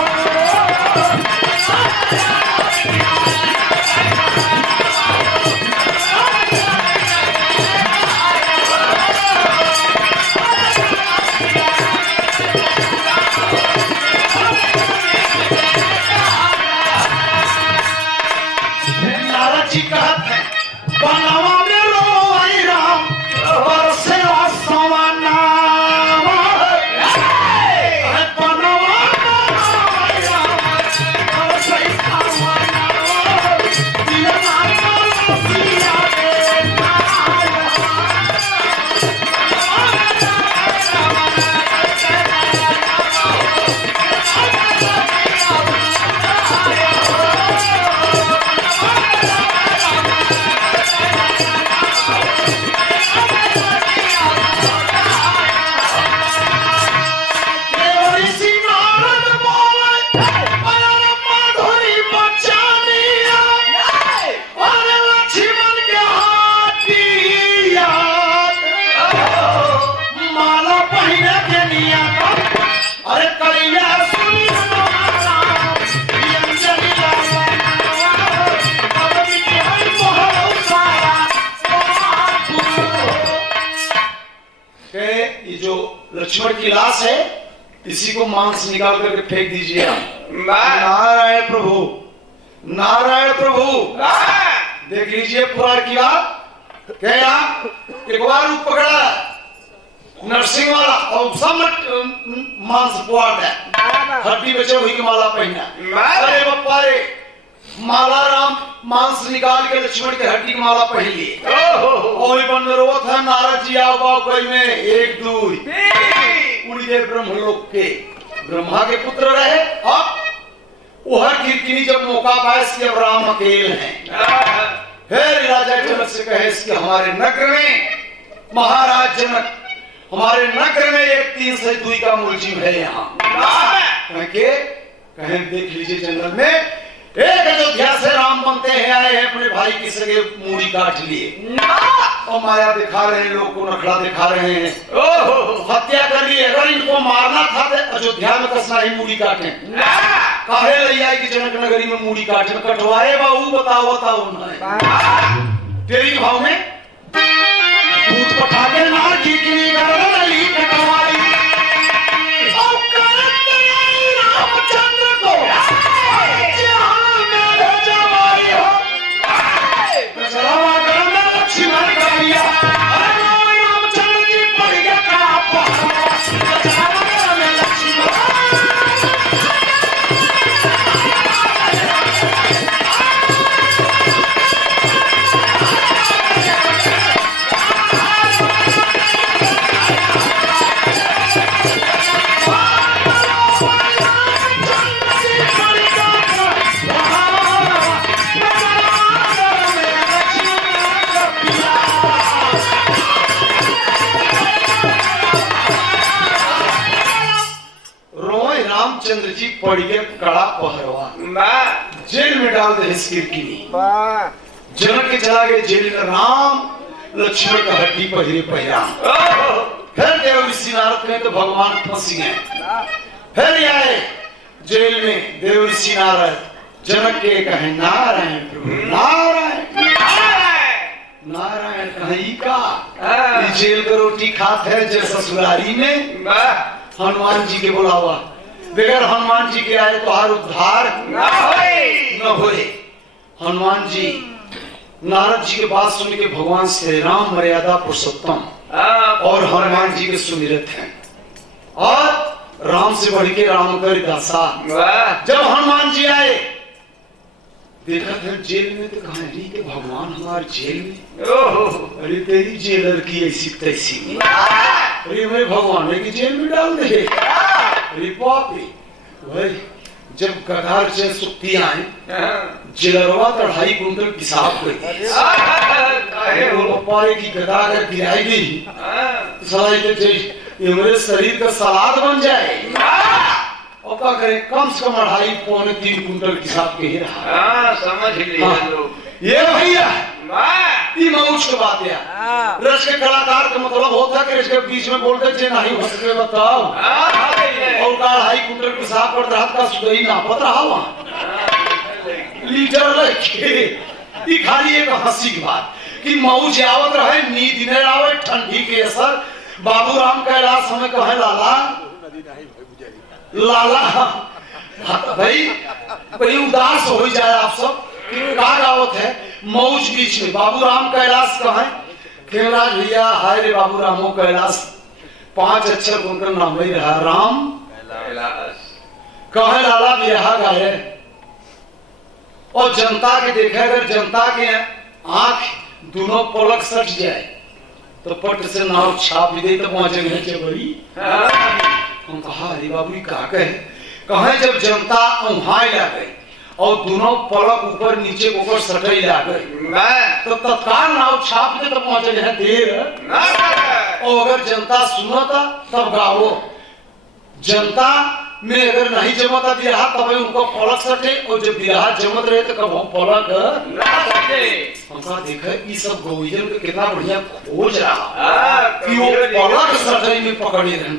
नारद जी कहत है बनवा में रोई राम बरसे आसवा नाम, बनवा में रोई राम बरसे आसवा नाम, दिल नाम रसिया के नाम। देवऋषि नारद बोले बयान माधुरी बचानिया, अरे लक्ष्मण के हाथिया, माला पहिने के नियत, अरे करिया सुनी हमारा ये अंजलि लावा, अब बिटिया मोहर सारा के ये जो लक्ष्मण की लाश है इसी को मांस निकाल करके फेंक दीजिए। नारायण प्रभु, नारायण प्रभु, देख लीजिए पुराण की बात क्या एक बार रूप पकड़ा नरसिंह वाला और सब मांस पुआर है, हड्डी बचे हुई की माला पहना। अरे बप्पा रे, माला राम मांस निकाल के लक्ष्मण के हड्डी की माला पहन लिए। ओही बन में रोवत है नारद जी आओ बाओ कोई में एक दूई उड़ी गए ब्रह्मलोक के, ब्रह्मा के पुत्र रहे। अब वह कीर्तिनी जब मौका पाए कि अब राम अकेले हैं, फिर राजा जनक से कहे कि हमारे नगर में महाराज जनक हमारे नगर में एक 3 से 2 का मुलजिम है यहाँ, कहें देख लीजिए जंगल में एक अयोध्या से राम बनते हैं आए हैं, अपने भाई की सगे मूड़ी काट लिए और माया दिखा रहे हैं, लोग को नखड़ा दिखा रहे हैं, हत्या कर ली। अगर इनको मारना था तो अयोध्या में कसना ही मूड़ी काटे, काहे लैया की जनक नगरी में मूड़ी काटे कटवाए बाबू बताओ तेरी भाव में दूध पठा के नार की गली कटवाई और रामचंद्र को लक्ष्मण कर लिया। रामचंद्र जी पड़ गया रामचंद्र जी पड़ गए कड़ा पहरवा, जेल में डाल दे कीर्तिनी। जनक के चला गए जेल में, राम लक्ष्मण का हड्डी पहिरे पहिरा। फिर देव ऋषि नारद कहे तो भगवान फंस गए। फिर आए जेल में देव ऋषि नारद, जनक के कहे नारायण प्रभु नारायण नारायण, नारायण कहे का ई जेल का रोटी खात है जे ससुरारी में। हनुमान जी के बुलावा, बगैर हनुमान जी के आए तो हर उद्धार न होए। हनुमान जी नारद जी के बात सुन के भगवान श्री राम मर्यादा पुरुषोत्तम और हनुमान जी के सुमिरत हैं, और राम से बढ़ के राम कर दासा। जब हनुमान जी आए देखा था जेल में, तो कहा के भगवान हमारे जेल में, अरे तेरी जेलर की ऐसी तैसी, अरे मैं भगवान की जेल में डाल दे। अरे बाप रे, भाई जब गदार से सुक्ति आए जेलरवा तो 2.5 कुंटल पिसाब कर पारे की गदा अगर गिराई गई तो मेरे शरीर का सलाद बन जाए। और क्या करें, कम से कम 2.5-3 कुंटल पिसाब के ही रहा। समझ लिया लोग। ये भैया मौज की बात है। रस के कलाकार का मतलब होता है कि इसके बीच में बोलते थे नहीं हो सके बताओ, और 2.5 कुंटल पिसाब पर रात का सुधई ना पता रहा वहां लीटर लगे। खाली एक हंसी की बात कि मौज आवत रहे, नींद न आवे, ठंडी के असर। बाबू राम कैलाश हमें कहे लाला लाला, भाई उदास हो जाए आप सब का गावत है मौज बीच में। बाबू राम कैलाश कहे खेमराज भैया, हाय रे बाबू रामो कैलाश, 5 अक्षर उनका नाम ही रहा राम कहे लाला बिहा गाये। और जनता के देखे, अगर जनता के आंख दोनों पलक सट जाए तो पट से नाव छाप दे तो पहुंचे गए बड़ी। हम कहा अरे बाबू का कहे जब जनता वहां ला गई और दोनों पलक ऊपर नीचे ऊपर सटई ला गई तो तत्काल नाव छाप दे तो पहुंचे गए देर। और अगर जनता सुनता तब गाओ, जनता में अगर नहीं जमता बिरहा तब उनको पलक सटे, और जब बिरहा जमत रहे तो कब हम पलक हमका देखा ये सब गोविजन के कितना बढ़िया खोज रहा कि वो पलक सटे में पकड़े रहन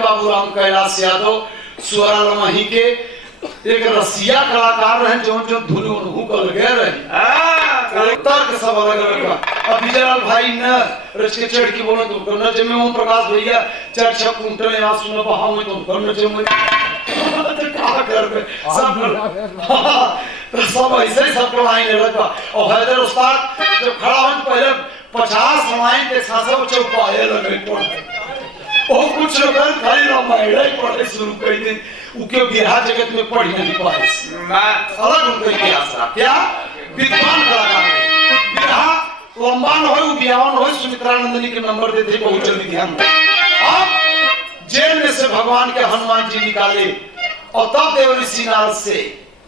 बाबू राम कैलाश यादव सुअरा लमही के एक रसिया कलाकार रहे जो धुन उन्हू कर गए रहे। तर्क सब अलग अलग। अब विजयलाल भाई न रच के चढ़ के बोले तुम करना जमे, ओम प्रकाश भैया 4-6 कुंटल यहाँ सुना बहा में तुम करना जमे क्या कर बे सब ऐसे ही सब लाइन लगा। और हैदर उस्ताद जब खड़ा हो पहले 50 लाइन के साथ चौपाए लगे पड़े, ओ कुछ लोग खाली रामायण पढ़े शुरू कर दे, उके बिरहा जगत में पढ़ नहीं पाए। अलग उनका इतिहास रहा क्या विद्वान कलाकार बिरहा लंबा न हो बियावन हो। सुमित्रा नंदिनी के नंबर देते बहुत जल्दी ध्यान। अब जेल में से भगवान के हनुमान जी निकाले और तब देवऋषि नारद से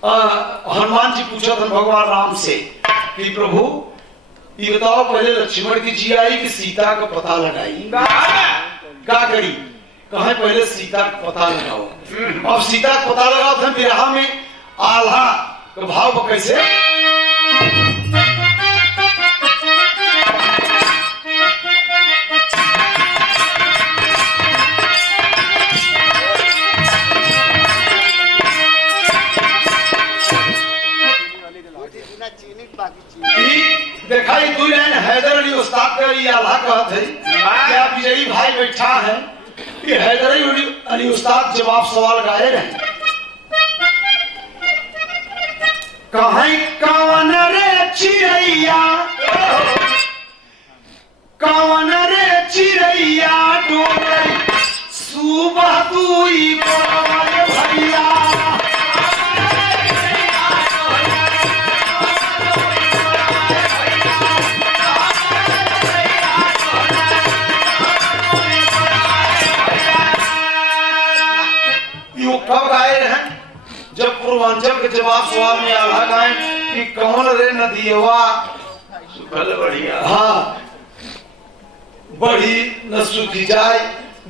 हनुमान जी पूछा था भगवान राम से कि प्रभु ये बताओ पहले लक्ष्मण की जी आई कि सीता का पता लगाई, क्या करी? कहे पहले सीता का पता लगाओ। अब सीता का पता लगाओ था बिरहा में आल्हा तो भाव कैसे देखा ही तू हैदर अली उस्ताद का ये आल्हा कहत है क्या विजयी भाई बैठा है कि हैदर अली उस्ताद जवाब सवाल गाए रहे। कहीं कवन रे चिड़ैया, कवन रे चिड़ैया डोले सुबह दुई भैया। कब गाए हैं? जब पूर्वांचल के जवाब सवाल में आल्हा गाए कि कौन रे नदियवा बढ़िया, हाँ बढ़ी न सूखी जाए।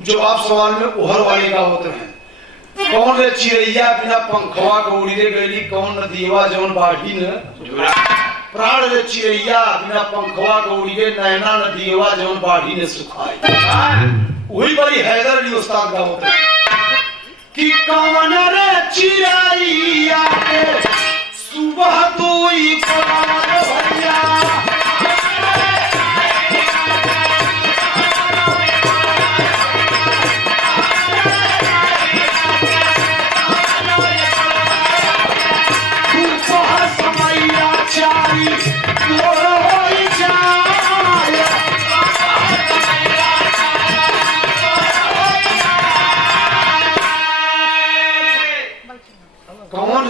जवाब सवाल में उहर वाली का होते हैं। कौन रे चिड़ैया बिना पंखवा के उड़ी रे गई, कौन नदियवा जौन बाढ़ी न प्राण रे चिड़ैया बिना पंखवा के उड़ी रे, नैना नदियवा जौन बाढ़ी ने सुखाई। वही बड़ी हैदर अली उस्ताद का होते हैं कि कवन रे चिड़ैया के सुबह दुई भैया।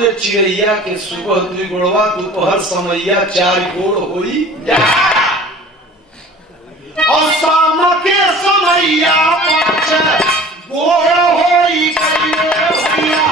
बोले चिड़ैया के सुबह 2 गोड़वा दोपहर समैया 4 गोड़ होई और शाम के समैया 5 गोड़ होई भैया।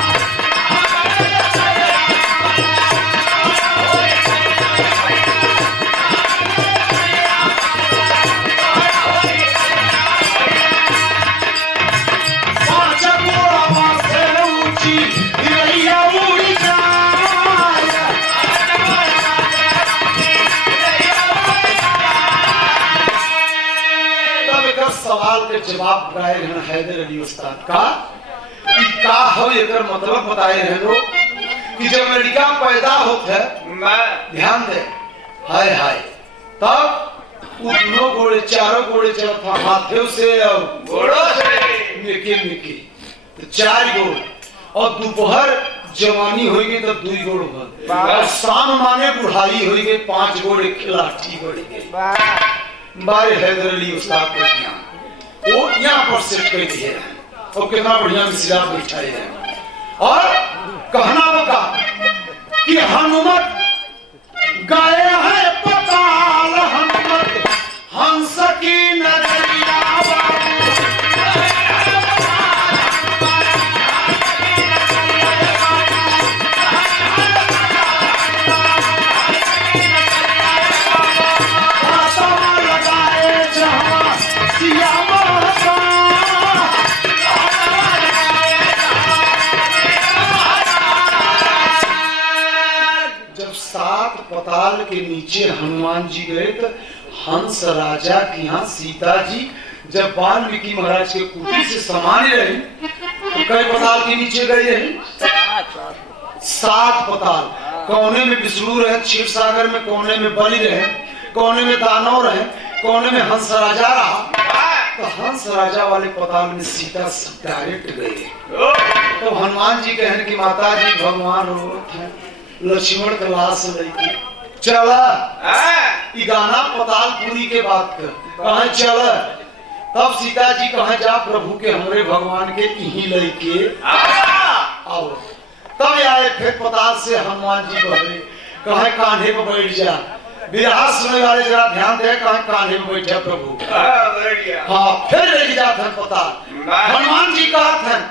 सवाल के जवाब गाए हैं हैदर अली उस्ताद का हो एकर मतलब बताए हैं लोग कि जब लड़का पैदा होता है ध्यान दे हाय हाय तब वो दोनों घोड़े 4 घोड़े चलता हाथों से और घोड़ों से मिकी तो 4 गोड़ और दोपहर जवानी होगी तो 2 गोड़ और शाम माने बुढ़ाई होगी 5 गोड़ लाठी बढ़ी बारे हैदर अली उस्ताद को ध्यान वो यहाँ पर सेट कर दिए हैं और कितना बढ़िया मिसिला बैठाए हैं और कहना होगा कि हनुमत गए हैं पताल हनुमत हंस की नजरिया पताल के नीचे हनुमान जी गए तो हंस राजा की यहाँ सीता जी जब वाल्मीकि महाराज के कुटी से सामान्य रहे तो कई पताल के नीचे गए हैं 7 पताल। कोने में विष्णु रहे क्षीर सागर में, कोने में बलि रहे, कोने में दानव रहे, कोने में हंस राजा रहा। तो हंस राजा वाले पताल में सीता डायरेक्ट गए तो हनुमान जी कहने की माता जी भगवान लक्ष्मण का लाश लेके चला गाना पतालपुरी के बात कर कहा चल तब सीता जी कहा जा प्रभु के हमरे भगवान के यहीं लेके आओ तब आए फिर पताल से हनुमान जी बहरे कहे कान्हे पर बैठ जा विराह सुनने वाले जरा ध्यान दे कहे कान्हे में बैठा प्रभु हाँ फिर ले जाते हैं पताल हनुमान जी कहते हैं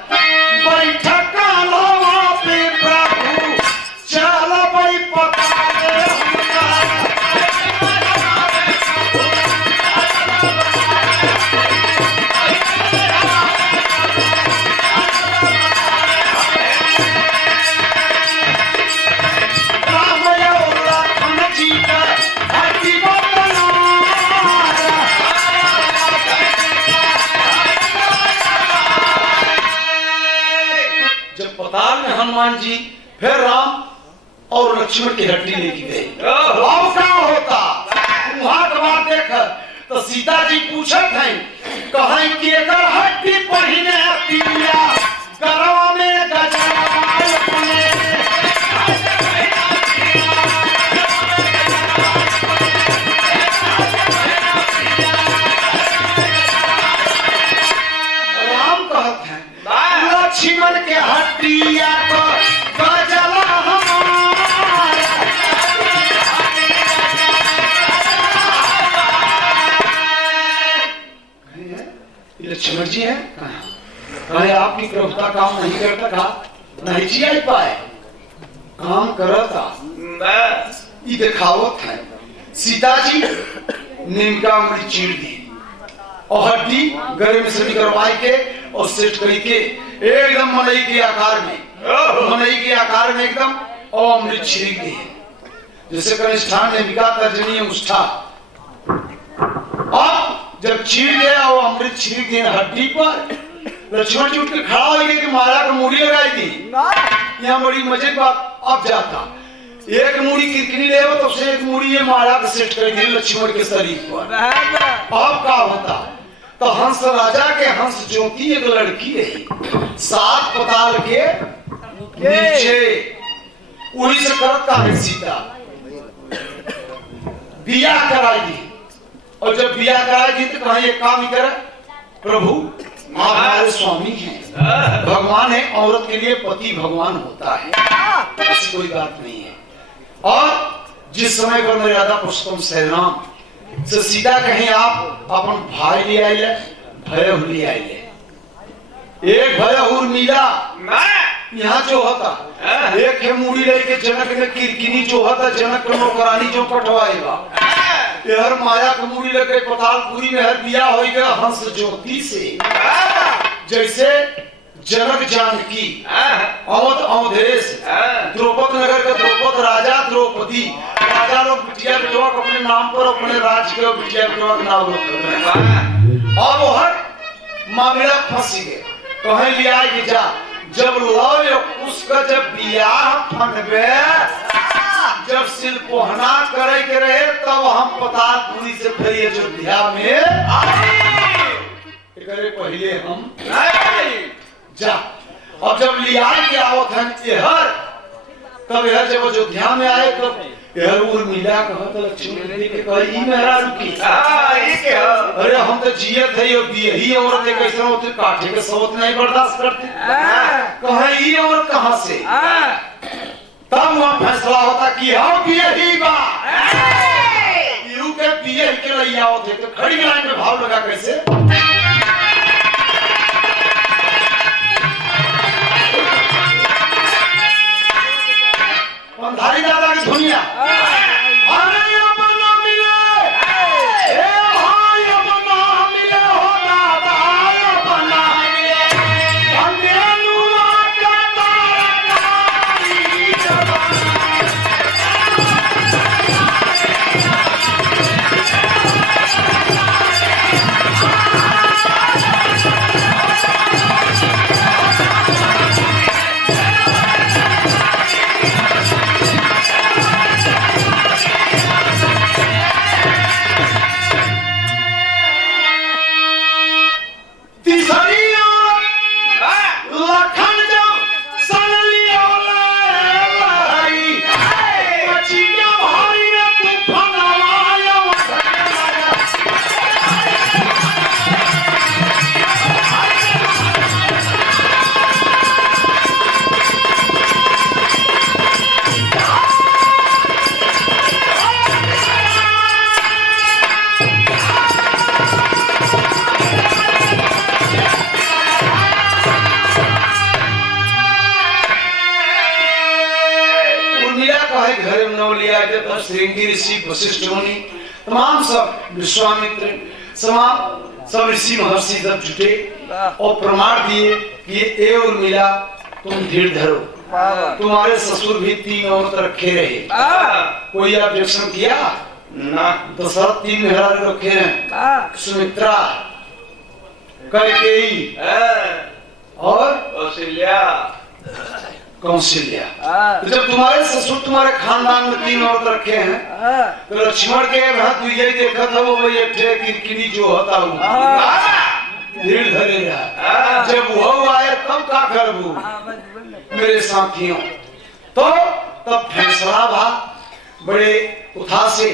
बैठा कान्हा पे प्रभु चल भाई पताल हनुमान जी फिर राम और लक्ष्मण की हड्डी लेके गए अब क्या होता वहां के बाद देख तो सीता जी पूछत हैं कहे कि एकर हड्डी पहिने पिया गरवा में गजराल अपने राम कहते हैं लक्ष्मण के हड्डिया को गजला लक्ष्मण जी है कहे आपकी प्रभुता काम नहीं करता कहा नहीं जी आई पाए काम करता ये दिखावत है सीता जी नीम का अमृत चीर दी और हड्डी गले में से करवाई के और सेट करके एकदम मनई के आकार में एकदम और अमृत छिड़क दी जैसे कनिष्ठान ने विका तर्जनी उष्ठा अब जब चीर गया वो अमृत छिड़क दिया हड्डी पर लक्ष्मण जी उठ के खड़ा हो गया कि माला को मूड़ी लगाई थी यहाँ बड़ी मजे की बात अब जाता एक मूड़ी किरकिरी ले तो उसे एक मूड़ी ये माला को सेट कर दी लक्ष्मण के शरीर पर अब क्या होता तो हंस राजा के हंस ज्योति एक लड़की रही 7 पताल के नीचे वही से करता है सीता बियाह कराई दी और जब बियाह कराई दी तो कहा ये काम ही करे प्रभु आप हमारे स्वामी हैं। भगवान है, औरत के लिए पति भगवान होता है, ऐसी कोई बात नहीं है। और जिस समय पर मर्यादा पुरुषोत्तम श्री राम से सीधा कहीं आप अपन भाई ले आइले, भय ले आइले। एक भय उर्मिला यहाँ जो होता, एक है मुड़ी लेके जनक ने किरकिनी जो होता, जनक को नौकरानी जो पटवाएगा। यार माया के मुड़ी लेके पतालपुरी में हर दिया हो गया हंस ज्योति से। जैसे जनक जानकी, अवध अवधेश, द्रौपद नगर का द्रौपद राजा, द्रौपदी राजा लोग बिटिया बेटवा अपने नाम पर अपने राज्य के बिटिया बेटवा का नाम रख। और वो हर मामला फंस गए, कहे लिया कि जा जब लव उसका जब बियाह फनबे, जब सिलपोहना करे के रहे, तब हम पतालपुरी से फिर अयोध्या में करे पहले हम जा। और जब लिया के आवत हैं यहर, तब यह जब अयोध्या में आए तब यह उर्मिला कहत लक्ष्मी के कही मेरा रुकी। अरे हम तो जिए थे यही औरत कैसे होते काठे के सोच नहीं बर्दाश्त करते, कहे ये औरत कहाँ से। तब वहाँ फैसला होता कि हम यही बा यू के पिए के लिए आओ थे। तो खड़ी लाइन में भाव लगा कैसे, अंधारी दादा की दुनिया अरे अपना मिले, ए भाई अपना मिले हो दादा, अपना मिले अंधे नुआ का तारकारी जवान। श्रृंगी ऋषि वशिष्ठ मुनि तमाम सब विश्वामित्र सब ऋषि महर्षि सब जुटे और प्रमाण दिए कि ए उर्मिला तुम धीर धरो, तुम्हारे ससुर भी 3 औरत रखे रहे, कोई ऑब्जेक्शन किया ना। तो सब 3 मेहरारू रखे हैं, सुमित्रा, कैकेयी और कौशल्या। तो जब तुम्हारे ससुर तुम्हारे खानदान में 3 औरत रखे हैं, तो लक्ष्मण के हाथ तू यही देखा था वो एक किरकिरी जो होता धीर धरेगा। जब वो आए तब का करबू मेरे साथियों। तो तब फैसला भा बड़े उठा से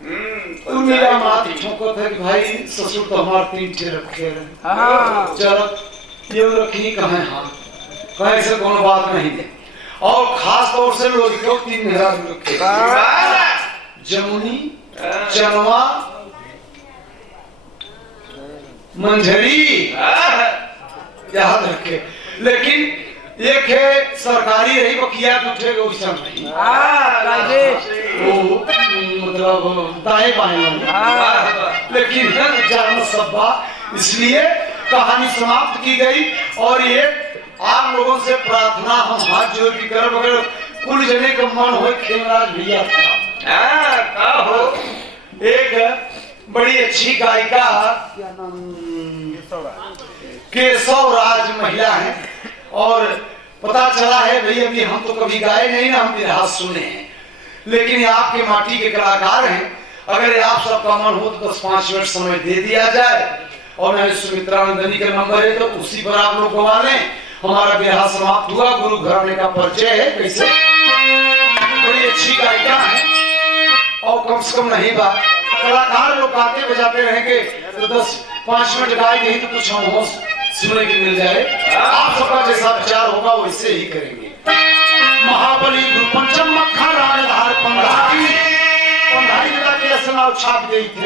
मेरा मात ठोकत है कि भाई ससुर तो हमारे 3 ठे रखे हैं, चलो ये रखी कहे हाँ कहीं से कोनो बात नहीं है। और खास तौर से लोग क्यों 3 मेहरारू रखे, जमुनी, चनवा, मंझरी याद रखे। लेकिन एक है सरकारी रही बकिया उठे वैसा नहीं, वो मतलब दाएं बाएं। लेकिन जान सब्बा, इसलिए कहानी समाप्त की गई। और ये आप लोगों से प्रार्थना हम हाथ जोड़ के कर, अगर कुल जने का मन हो खेमराज भैया का हो, एक बड़ी अच्छी गायिका क्या नाम केशव राज महिला है। और पता चला है भैया कि हम तो कभी गाए नहीं ना, हम इतिहास सुने हैं, लेकिन आपके माटी के कलाकार हैं। अगर आप सबका मन हो तो 10-5 मिनट समय दे दिया जाए। और मैं सुमित्रा नंदनी का नंबर है तो उसी पर आप लोग गवा लें। हमारा ब्याह समाप्त हुआ। गुरु घराने का परिचय है कैसे, बड़ी अच्छी गायिका है और कम से कम नहीं बात कलाकार लोग गाते बजाते रहेंगे तो 5 मिनट गाय नहीं तो कुछ हम सुनने की मिल जाए। आप सबका जैसा विचार होगा वैसे ही करेंगे। महाबली गुरु पंचम मक्खा राजधार पंधारी पंधारी पिता के असनाव छाप गई थी।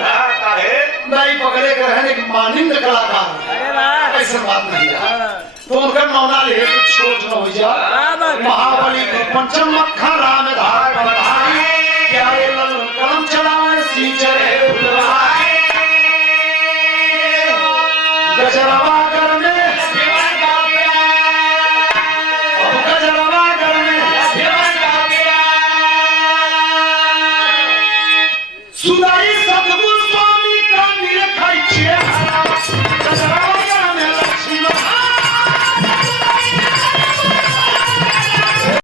नहीं पकड़े के रहने की मानिंद कलाकार ऐसा बात नहीं है। तो उनका नौना ले तो छोट न हो जा। महाबली गुरु पंचम मक्खा राजधार पंधारी